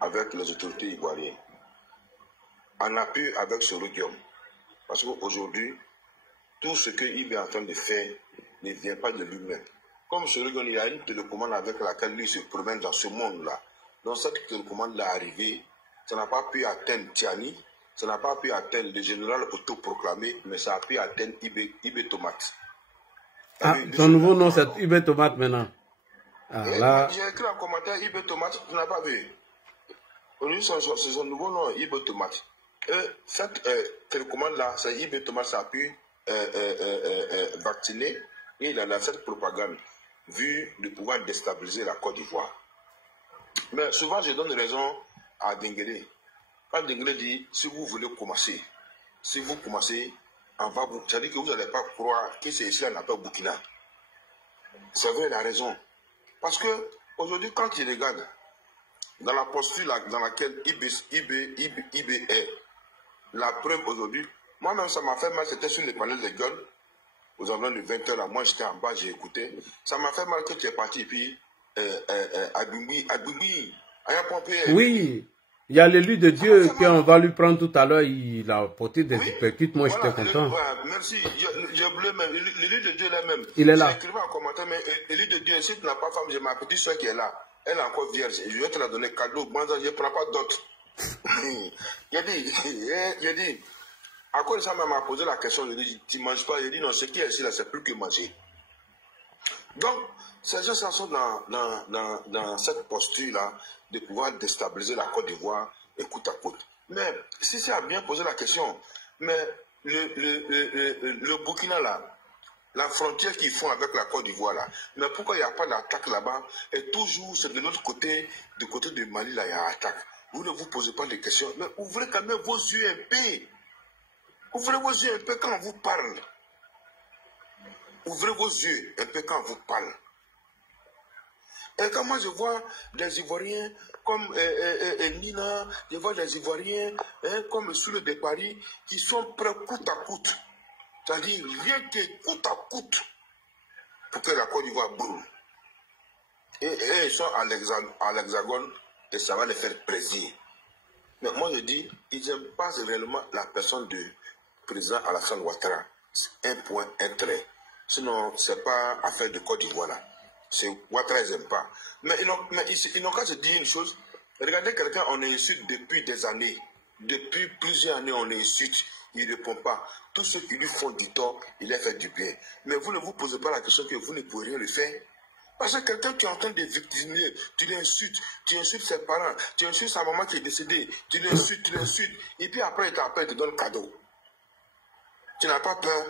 avec les autorités ivoiriennes. En appui avec ce Sorogium. Parce qu'aujourd'hui, tout ce que IB est en train de faire ne vient pas de lui-même. Comme Sorogium, il y a une télécommande avec laquelle lui se promène dans ce monde-là. Donc cette télécommande-là est arrivée, ça n'a pas pu atteindre Tiani, ça n'a pas pu atteindre le général autoproclamé, mais ça a pu atteindre IB Tomate. Ah, son nouveau nom c'est IB Tomate maintenant. Ah, là... J'ai écrit en commentaire IB Tomate, tu n'as pas vu. Aujourd'hui, c'est son nouveau nom, IB Tomate. Cette télécommande-là, c'est IB Tomate, ça a pu vacciner et il a lancé cette propagande, vu de pouvoir déstabiliser la Côte d'Ivoire. Mais souvent, je donne raison à Denguele. Quand Denguele dit, si vous voulez commencer, on va vous... C'est-à-dire que vous n'allez pas croire que c'est ici, on appelle Burkina. C'est vrai, il a raison. Parce que, aujourd'hui, quand il regarde, dans la posture dans laquelle IB est, la preuve aujourd'hui, moi-même, ça m'a fait mal, c'était sur les panels de gueule, aux environs de 20h, là, moi j'étais en bas, j'ai écouté. Ça m'a fait mal que tu es parti, puis, Agbigui, oui, il y a l'élu de Dieu qu'on va lui prendre tout à l'heure, il a porté des hypercutes, moi voilà, j'étais content. Merci, j'ai oublié même, l'élu de Dieu là même. Il est là. J'ai écrit en commentaire, mais l'élu de Dieu, si tu n'as pas femme, j'ai ma petite soeur qui est là, elle est encore vierge, je vais te la donner cadeau, moi je ne prends pas d'autres. Il dit, à quoi ça m'a posé la question, je dis, tu ne manges pas, il dit, non, ce qui est ici là, c'est plus que manger. Donc, ces gens sont dans cette posture-là de pouvoir déstabiliser la Côte d'Ivoire et côte à côte. Mais si c'est à bien poser la question, mais le Burkina là, la frontière qu'ils font avec la Côte d'Ivoire là, mais pourquoi il n'y a pas d'attaque là-bas? Et toujours c'est de l'autre côté, du côté du Mali là, il y a attaque. vous ne vous posez pas de questions, mais ouvrez quand même vos yeux un peu. Ouvrez vos yeux un peu quand on vous parle. Ouvrez vos yeux un peu quand on vous parle. Et quand moi je vois des Ivoiriens comme Nina, je vois des Ivoiriens comme Soule de Paris qui sont prêts coûte à coûte. C'est-à-dire rien que coûte à coûte pour que la Côte d'Ivoire brûle. Et ils sont à l'Hexagone et ça va les faire plaisir. Mais moi je dis, ils n'aiment pas réellement la personne du président Alassane Ouattara. Un point, un trait. Sinon, ce n'est pas affaire de Côte d'Ivoire là. C'est Ouattara, ils n'aiment pas. Mais ils n'ont qu'à se dire une chose. Regardez quelqu'un, on est insulte depuis des années. Depuis plusieurs années, on est insulte. Il ne répond pas. Tous ceux qui lui font du tort, il leur fait du bien. Mais vous ne vous posez pas la question que vous ne pouvez rien le faire. Parce que quelqu'un qui est en train de victimiser, tu l'insultes, tu insultes ses parents, tu insultes sa maman qui est décédée, tu l'insultes, et puis après, il te donne cadeau. Tu n'as pas peur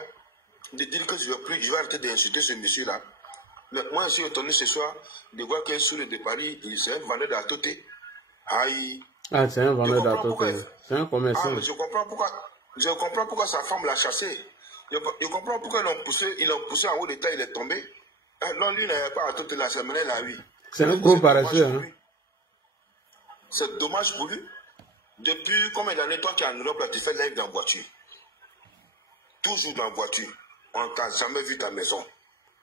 de dire que je vais arrêter d'insulter ce monsieur-là. Mais moi, je suis étonné ce soir de voir qu'un Soule de Paris, c'est un vendeur d'atoté. Aïe. Ah, c'est un vendeur d'atoté. C'est un commerçant. Ah, mais je comprends pourquoi sa femme l'a chassé. Je comprends pourquoi ils l'ont poussé en haut de terre, il est tombé. Non, lui n'avait pas à tout la semaine là, oui. C'est un gros paresseux, hein. C'est dommage pour lui. Depuis combien d'années, toi qui es en Europe, là, tu fais live dans la voiture. Toujours dans la voiture. On ne t'a jamais vu ta maison.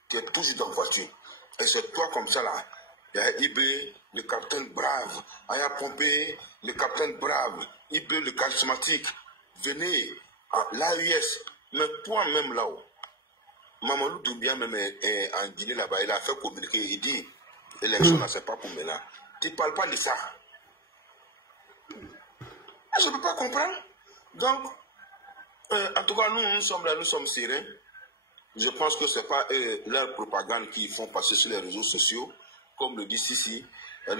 Tu es toujours dans la voiture. Et c'est toi comme ça là. Il y a Ibé, le capitaine brave. Aya Pompé, le capitaine brave. Ibé, le charismatique. Venez à l'AUS. Mais toi-même là-haut. Mamadou Doumbia, même en Guinée là-bas, il a fait communiquer. Il dit, l'élection là, c'est pas pour maintenant. Tu ne parles pas de ça. Je ne peux pas comprendre. Donc, en tout cas, nous sommes là, nous sommes sereins. Je pense que ce n'est pas leur propagande qu'ils font passer sur les réseaux sociaux. Comme le dit Sissi,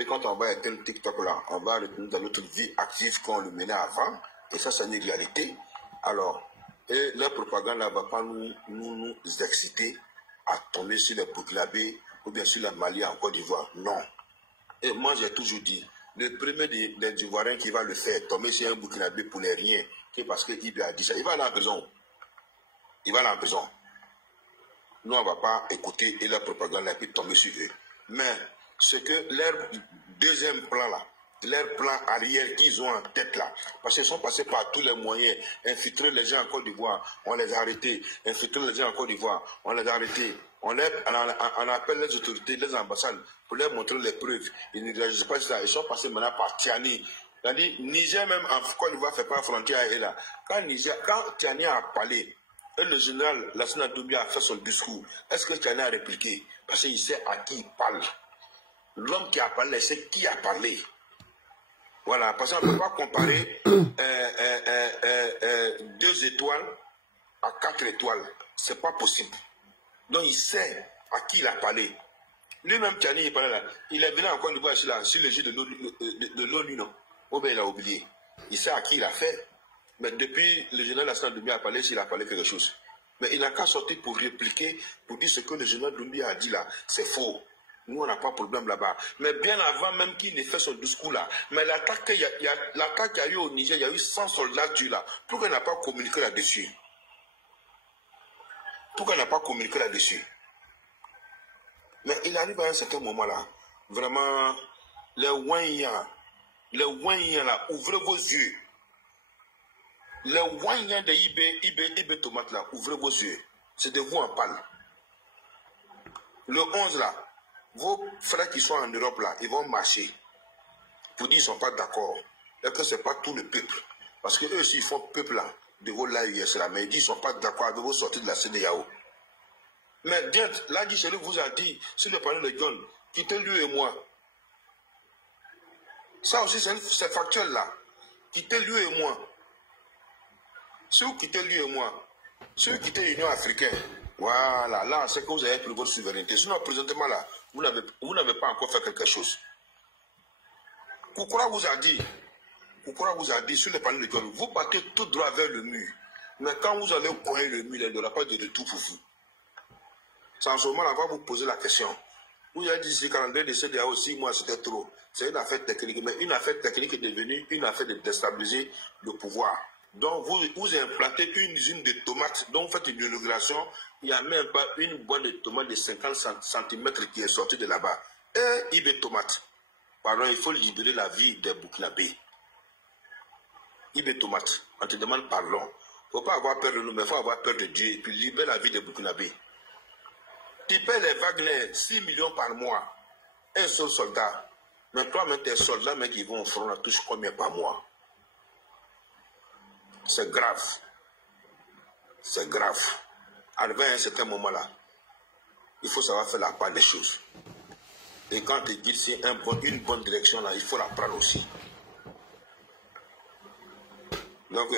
quand on va éteindre TikTok là, on va retourner dans notre vie active qu'on le menait avant. Et ça, c'est une réalité. Alors, et leur propagande ne va pas nous exciter à tomber sur les Burkinabés ou bien sur la Mali en Côte d'Ivoire. Non. Et moi, j'ai toujours dit, le premier des Ivoiriens qui va le faire, tomber sur un Burkinabé pour les rien, c'est parce qu'il a dit ça. Il va aller en prison. Il va aller en prison. Nous, on ne va pas écouter et leur propagande et puis tomber sur eux. Mais ce que leur deuxième plan là, leur plan arrière qu'ils ont en tête là, parce qu'ils sont passés par tous les moyens, infiltrer les gens en Côte d'Ivoire, on les a arrêtés, infiltrer les gens en Côte d'Ivoire, on les a arrêtés, on appelle les autorités, les ambassades, pour leur montrer les preuves, ils ne réagissent pas sur ça, ils sont passés maintenant par Tiani, c'est-à-dire Niger même en Côte d'Ivoire ne fait pas frontière à eux là, quand Tiani a parlé, et le général Lassana Doumbia a fait son discours, est-ce que Tiani a répliqué? Parce qu'il sait à qui il parle. L'homme qui a parlé, c'est qui a parlé. Voilà, parce qu'on ne peut pas comparer 2 étoiles à 4 étoiles. Ce n'est pas possible. Donc il sait à qui il a parlé. Lui-même, Tiani, il parlait là. Il est venu encore une fois sur le jeu de l'ONU, non? Oh ben il a oublié. Il sait à qui il a fait. Mais depuis le général Lassana Doumbia a parlé, s'il a parlé quelque chose. Mais il n'a qu'à sortir pour répliquer, pour dire ce que le général Doumbia a dit là. C'est faux. Nous, on n'a pas de problème là-bas. Mais bien avant même qu'il ait fait son discours là, mais l'attaque qu'il y a eu au Niger, il y a eu 100 soldats tués là. Pourquoi il n'a pas communiqué là-dessus? Pourquoi il n'a pas communiqué là-dessus? Mais il arrive à un certain moment là, vraiment, les Wanyans là, ouvrez vos yeux. Les Wanyans de IB Tomate là, ouvrez vos yeux. C'est de vous en parle. Le 11 là, vos frères qui sont en Europe là, ils vont marcher pour dire qu'ils ne sont pas d'accord. Et que ce n'est pas tout le peuple. Parce qu'eux aussi, ils font peuple là, de vos l'AUS là, mais ils disent qu'ils ne sont pas d'accord avec vos sorties de la CEDEAO. Mais bien, là, Guichelou vous a dit, sur le panel de John, quittez lui et moi. Ça aussi, c'est factuel là. Quittez lui et moi. Si vous quittez lui et moi, si vous quittez l'Union africaine, voilà, là, c'est que vous avez pris votre souveraineté. Sinon, présentement là, vous n'avez pas encore fait quelque chose. Koukoura vous a dit sur le panel de John, vous partez tout droit vers le mur. Mais quand vous allez coincer le mur, il n'y aura pas de retour pour vous. C'est en ce moment là, on va vous poser la question. Où il y a dit 42 de CDA aussi, moi c'était trop. C'est une affaire technique, mais une affaire technique est devenue une affaire de déstabiliser le pouvoir. Donc vous implantez une usine de tomates, donc vous faites une inauguration, il n'y a même pas une boîte de tomates de 50 cm qui est sortie de là-bas. Et IB Tomate. Pardon, il faut libérer la vie des Burkinabés. IB Tomate, on te demande pardon. Il ne faut pas avoir peur de nous, mais il faut avoir peur de Dieu et puis libérer la vie des Burkinabés. Tu paies les Wagner 6 millions par mois, un seul soldat. Mais toi-même, tes soldats, mais qui vont au front, touchent combien par mois? C'est grave. C'est grave. Arrivé à un certain moment-là, il faut savoir faire la part des choses. Et quand tu dis c'est une bonne direction, là, il faut la prendre aussi. Donc,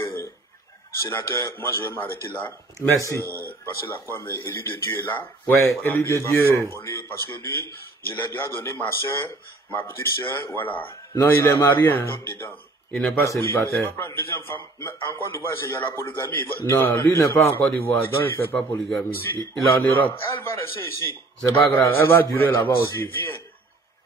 sénateur, moi je vais m'arrêter là. Merci. Parce que la com élu de Dieu est là. Ouais, voilà, élu de Dieu. Parce que lui, je l'ai déjà donné ma soeur, ma petite soeur, voilà. Non, ça, il est marié. Hein. Dedans. Il n'est pas Oui, célibataire. il va prendre une deuxième femme. Mais en Côte d'Ivoire, il y a la polygamie. Non, lui n'est pas en Côte d'Ivoire, donc il ne fait pas polygamie. Il est en Europe. Elle va rester ici. C'est pas grave, elle va durer là-bas aussi. Ouais,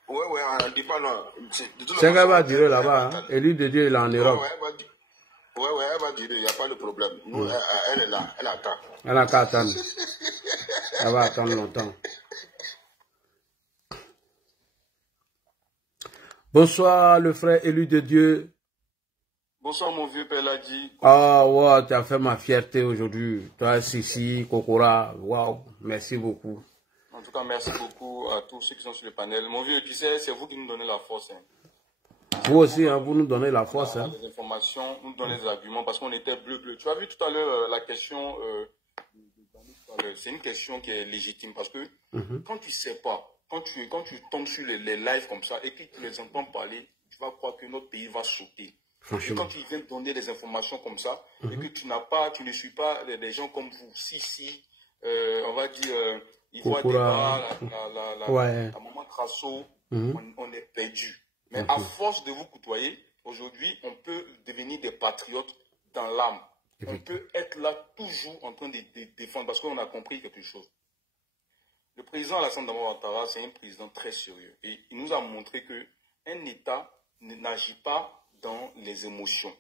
on ne dit pas non. C'est qu'elle va durer là-bas. Hein. Et lui de Dieu, il est en Europe. Ouais, elle va durer, il n'y a pas de problème. Nous, elle est là, elle attend. Elle n'a qu'à attendre. Elle va attendre longtemps. Bonsoir, le frère élu de Dieu. Bonsoir, mon vieux père Ladi. Ah, ouais, tu as fait ma fierté aujourd'hui. Toi, Sissi, Kokora, waouh, merci beaucoup. En tout cas, merci beaucoup à tous ceux qui sont sur le panel. Mon vieux, tu sais, c'est vous qui nous donnez la force. Hein. Vous aussi, hein, vous nous donnez la force. Hein. Les informations, nous donnez des arguments parce qu'on était bleu. Tu as vu tout à l'heure la question, c'est une question qui est légitime parce que quand tu ne sais pas, quand tu tombes sur les lives comme ça et que tu les entends parler, tu vas croire que notre pays va sauter. Et quand tu viens donner des informations comme ça et que tu ne suis pas des gens comme vous, on va dire, Ivoire Débat, la maman Trasso, on est perdu. Mais à force de vous côtoyer, aujourd'hui, on peut devenir des patriotes dans l'âme. On peut être là toujours en train de défendre parce qu'on a compris quelque chose. Le président Alassane Ouattara, c'est un président très sérieux. Et il nous a montré qu'un État n'agit pas dans les émotions.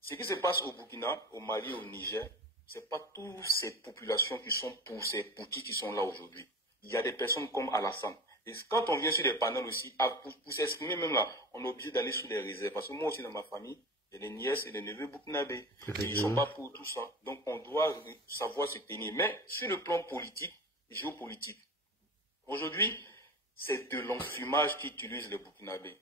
Ce qui se passe au Burkina, au Mali, au Niger, ce n'est pas toutes ces populations qui sont pour ces petits qui sont là aujourd'hui. Il y a des personnes comme Alassane. Et quand on vient sur les panels aussi, pour s'exprimer même là, on est obligé d'aller sous les réserves. Parce que moi aussi dans ma famille, il y a des nièces et des neveux burkinabés. Et ils ne sont pas pour tout ça. Donc on doit savoir se tenir. Mais sur le plan politique, géopolitique, aujourd'hui, c'est de l'enfumage qu'utilisent les burkinabés,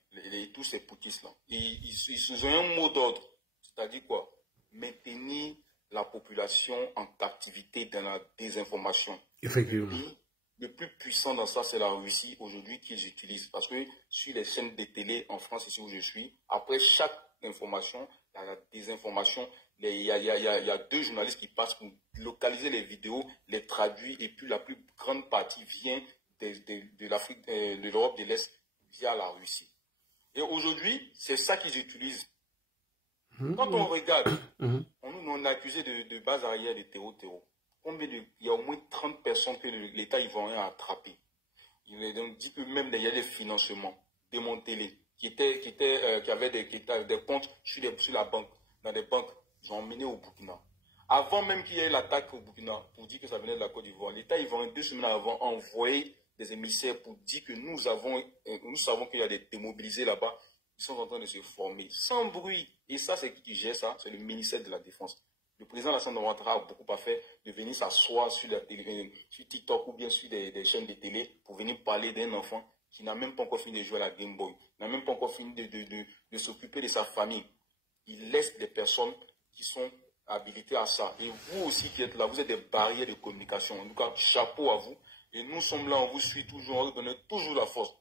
tous ces poutistes-là. Ils ont un mot d'ordre. C'est-à-dire quoi? Maintenir la population en captivité dans la désinformation. Effectivement. Le plus puissant dans ça, c'est la Russie aujourd'hui qu'ils utilisent. Parce que sur les chaînes de télé en France, ici où je suis, après chaque information, il y a la désinformation. Il y a 2 journalistes qui passent pour localiser les vidéos, les traduire, et puis la plus grande partie vient de l'Afrique, de l'Europe de l'Est via la Russie. Et aujourd'hui, c'est ça qu'ils utilisent. Quand on regarde, on est accusé de base arrière de terreau. Il y a au moins 30 personnes que l'État ivoirien a attrapées. Il donc dit que même il y a des financements démantelés qui avaient des comptes sur la banque, dans des banques, ils ont emmené au Burkina. Avant même qu'il y ait l'attaque au Burkina, pour dire que ça venait de la Côte d'Ivoire, l'État ivoirien 2 semaines avant a envoyé des émissaires pour dire que nous savons qu'il y a des démobilisés là-bas. Ils sont en train de se former sans bruit. Et ça, c'est qui gère ça? C'est le ministère de la Défense. Le président Alassane Ouattara a beaucoup fait de venir s'asseoir sur TikTok ou bien sur des chaînes de télé pour venir parler d'un enfant qui n'a même pas encore fini de jouer à la Game Boy, n'a même pas encore fini de s'occuper de sa famille. Il laisse des personnes qui sont habilitées à ça. Et vous aussi qui êtes là, vous êtes des barrières de communication. En tout cas, chapeau à vous. Et nous sommes là, on vous suit toujours, on vous donne toujours la force.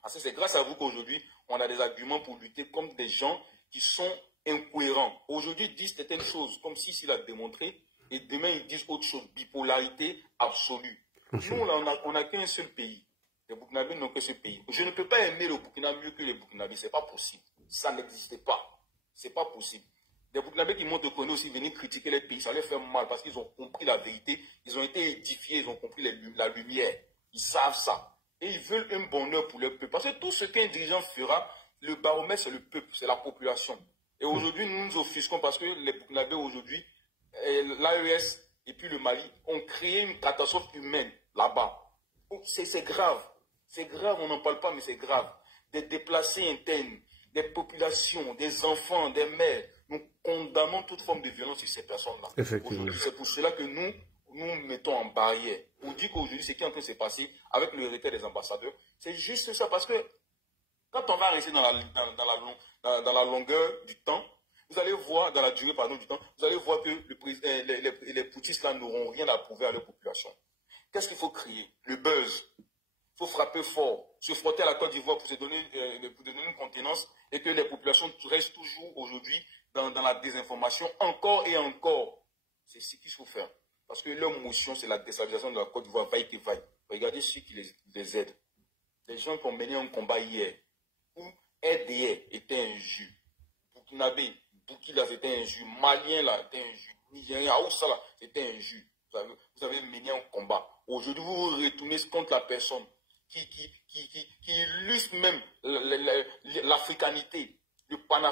Parce que c'est grâce à vous qu'aujourd'hui, on a des arguments pour lutter contre des gens qui sont incohérents. Aujourd'hui, ils disent certaines choses, comme si s'il a démontré, et demain, ils disent autre chose. Bipolarité absolue. Nous, là, on n'a qu'un seul pays. Les Burkinabés n'ont que ce pays. Je ne peux pas aimer le Burkina mieux que les Burkinabés. Ce n'est pas possible. Ça n'existe pas. Ce n'est pas possible. Les Burkinabés qui montent de Koné aussi venir critiquer les pays, ça les fait mal parce qu'ils ont compris la vérité. Ils ont été édifiés, ils ont compris la lumière. Ils savent ça. Et ils veulent un bonheur pour le peuple. Parce que tout ce qu'un dirigeant fera, le baromètre, c'est le peuple, c'est la population. Et aujourd'hui, nous nous offusquons parce que les Burkinabés aujourd'hui, l'AES et puis le Mali ont créé une catastrophe humaine là-bas. C'est grave. C'est grave, on n'en parle pas, mais c'est grave. Des déplacés internes, des populations, des enfants, des mères. Nous condamnons toute forme de violence sur ces personnes-là. C'est pour cela que nous mettons en barrière. On dit qu'aujourd'hui, ce qui est en train de se passer avec le retrait des ambassadeurs, c'est juste ça. Parce que quand on va rester dans la longueur du temps, vous allez voir, dans la durée du temps, vous allez voir que les poutistes là n'auront rien à prouver à leur population. Qu'est-ce qu'il faut créer? Le buzz. Il faut frapper fort, se frotter à la Côte d'Ivoire pour se donner une contenance et que les populations restent toujours aujourd'hui dans la désinformation encore et encore. C'est ce qu'il faut faire. Parce que leur motion, c'est la déstabilisation de la Côte d'Ivoire, vaille que vaille. Regardez ceux qui les aident. Les gens qui ont mené un combat hier, où RDR était injure, Burkinabé, Burkina c'était injure, Malien là était injure, Nigérien, Aoussa là c'était injure. Vous avez mené un combat. Aujourd'hui, vous vous retournez contre la personne qui illustre même l'africanité, le panafricanisme.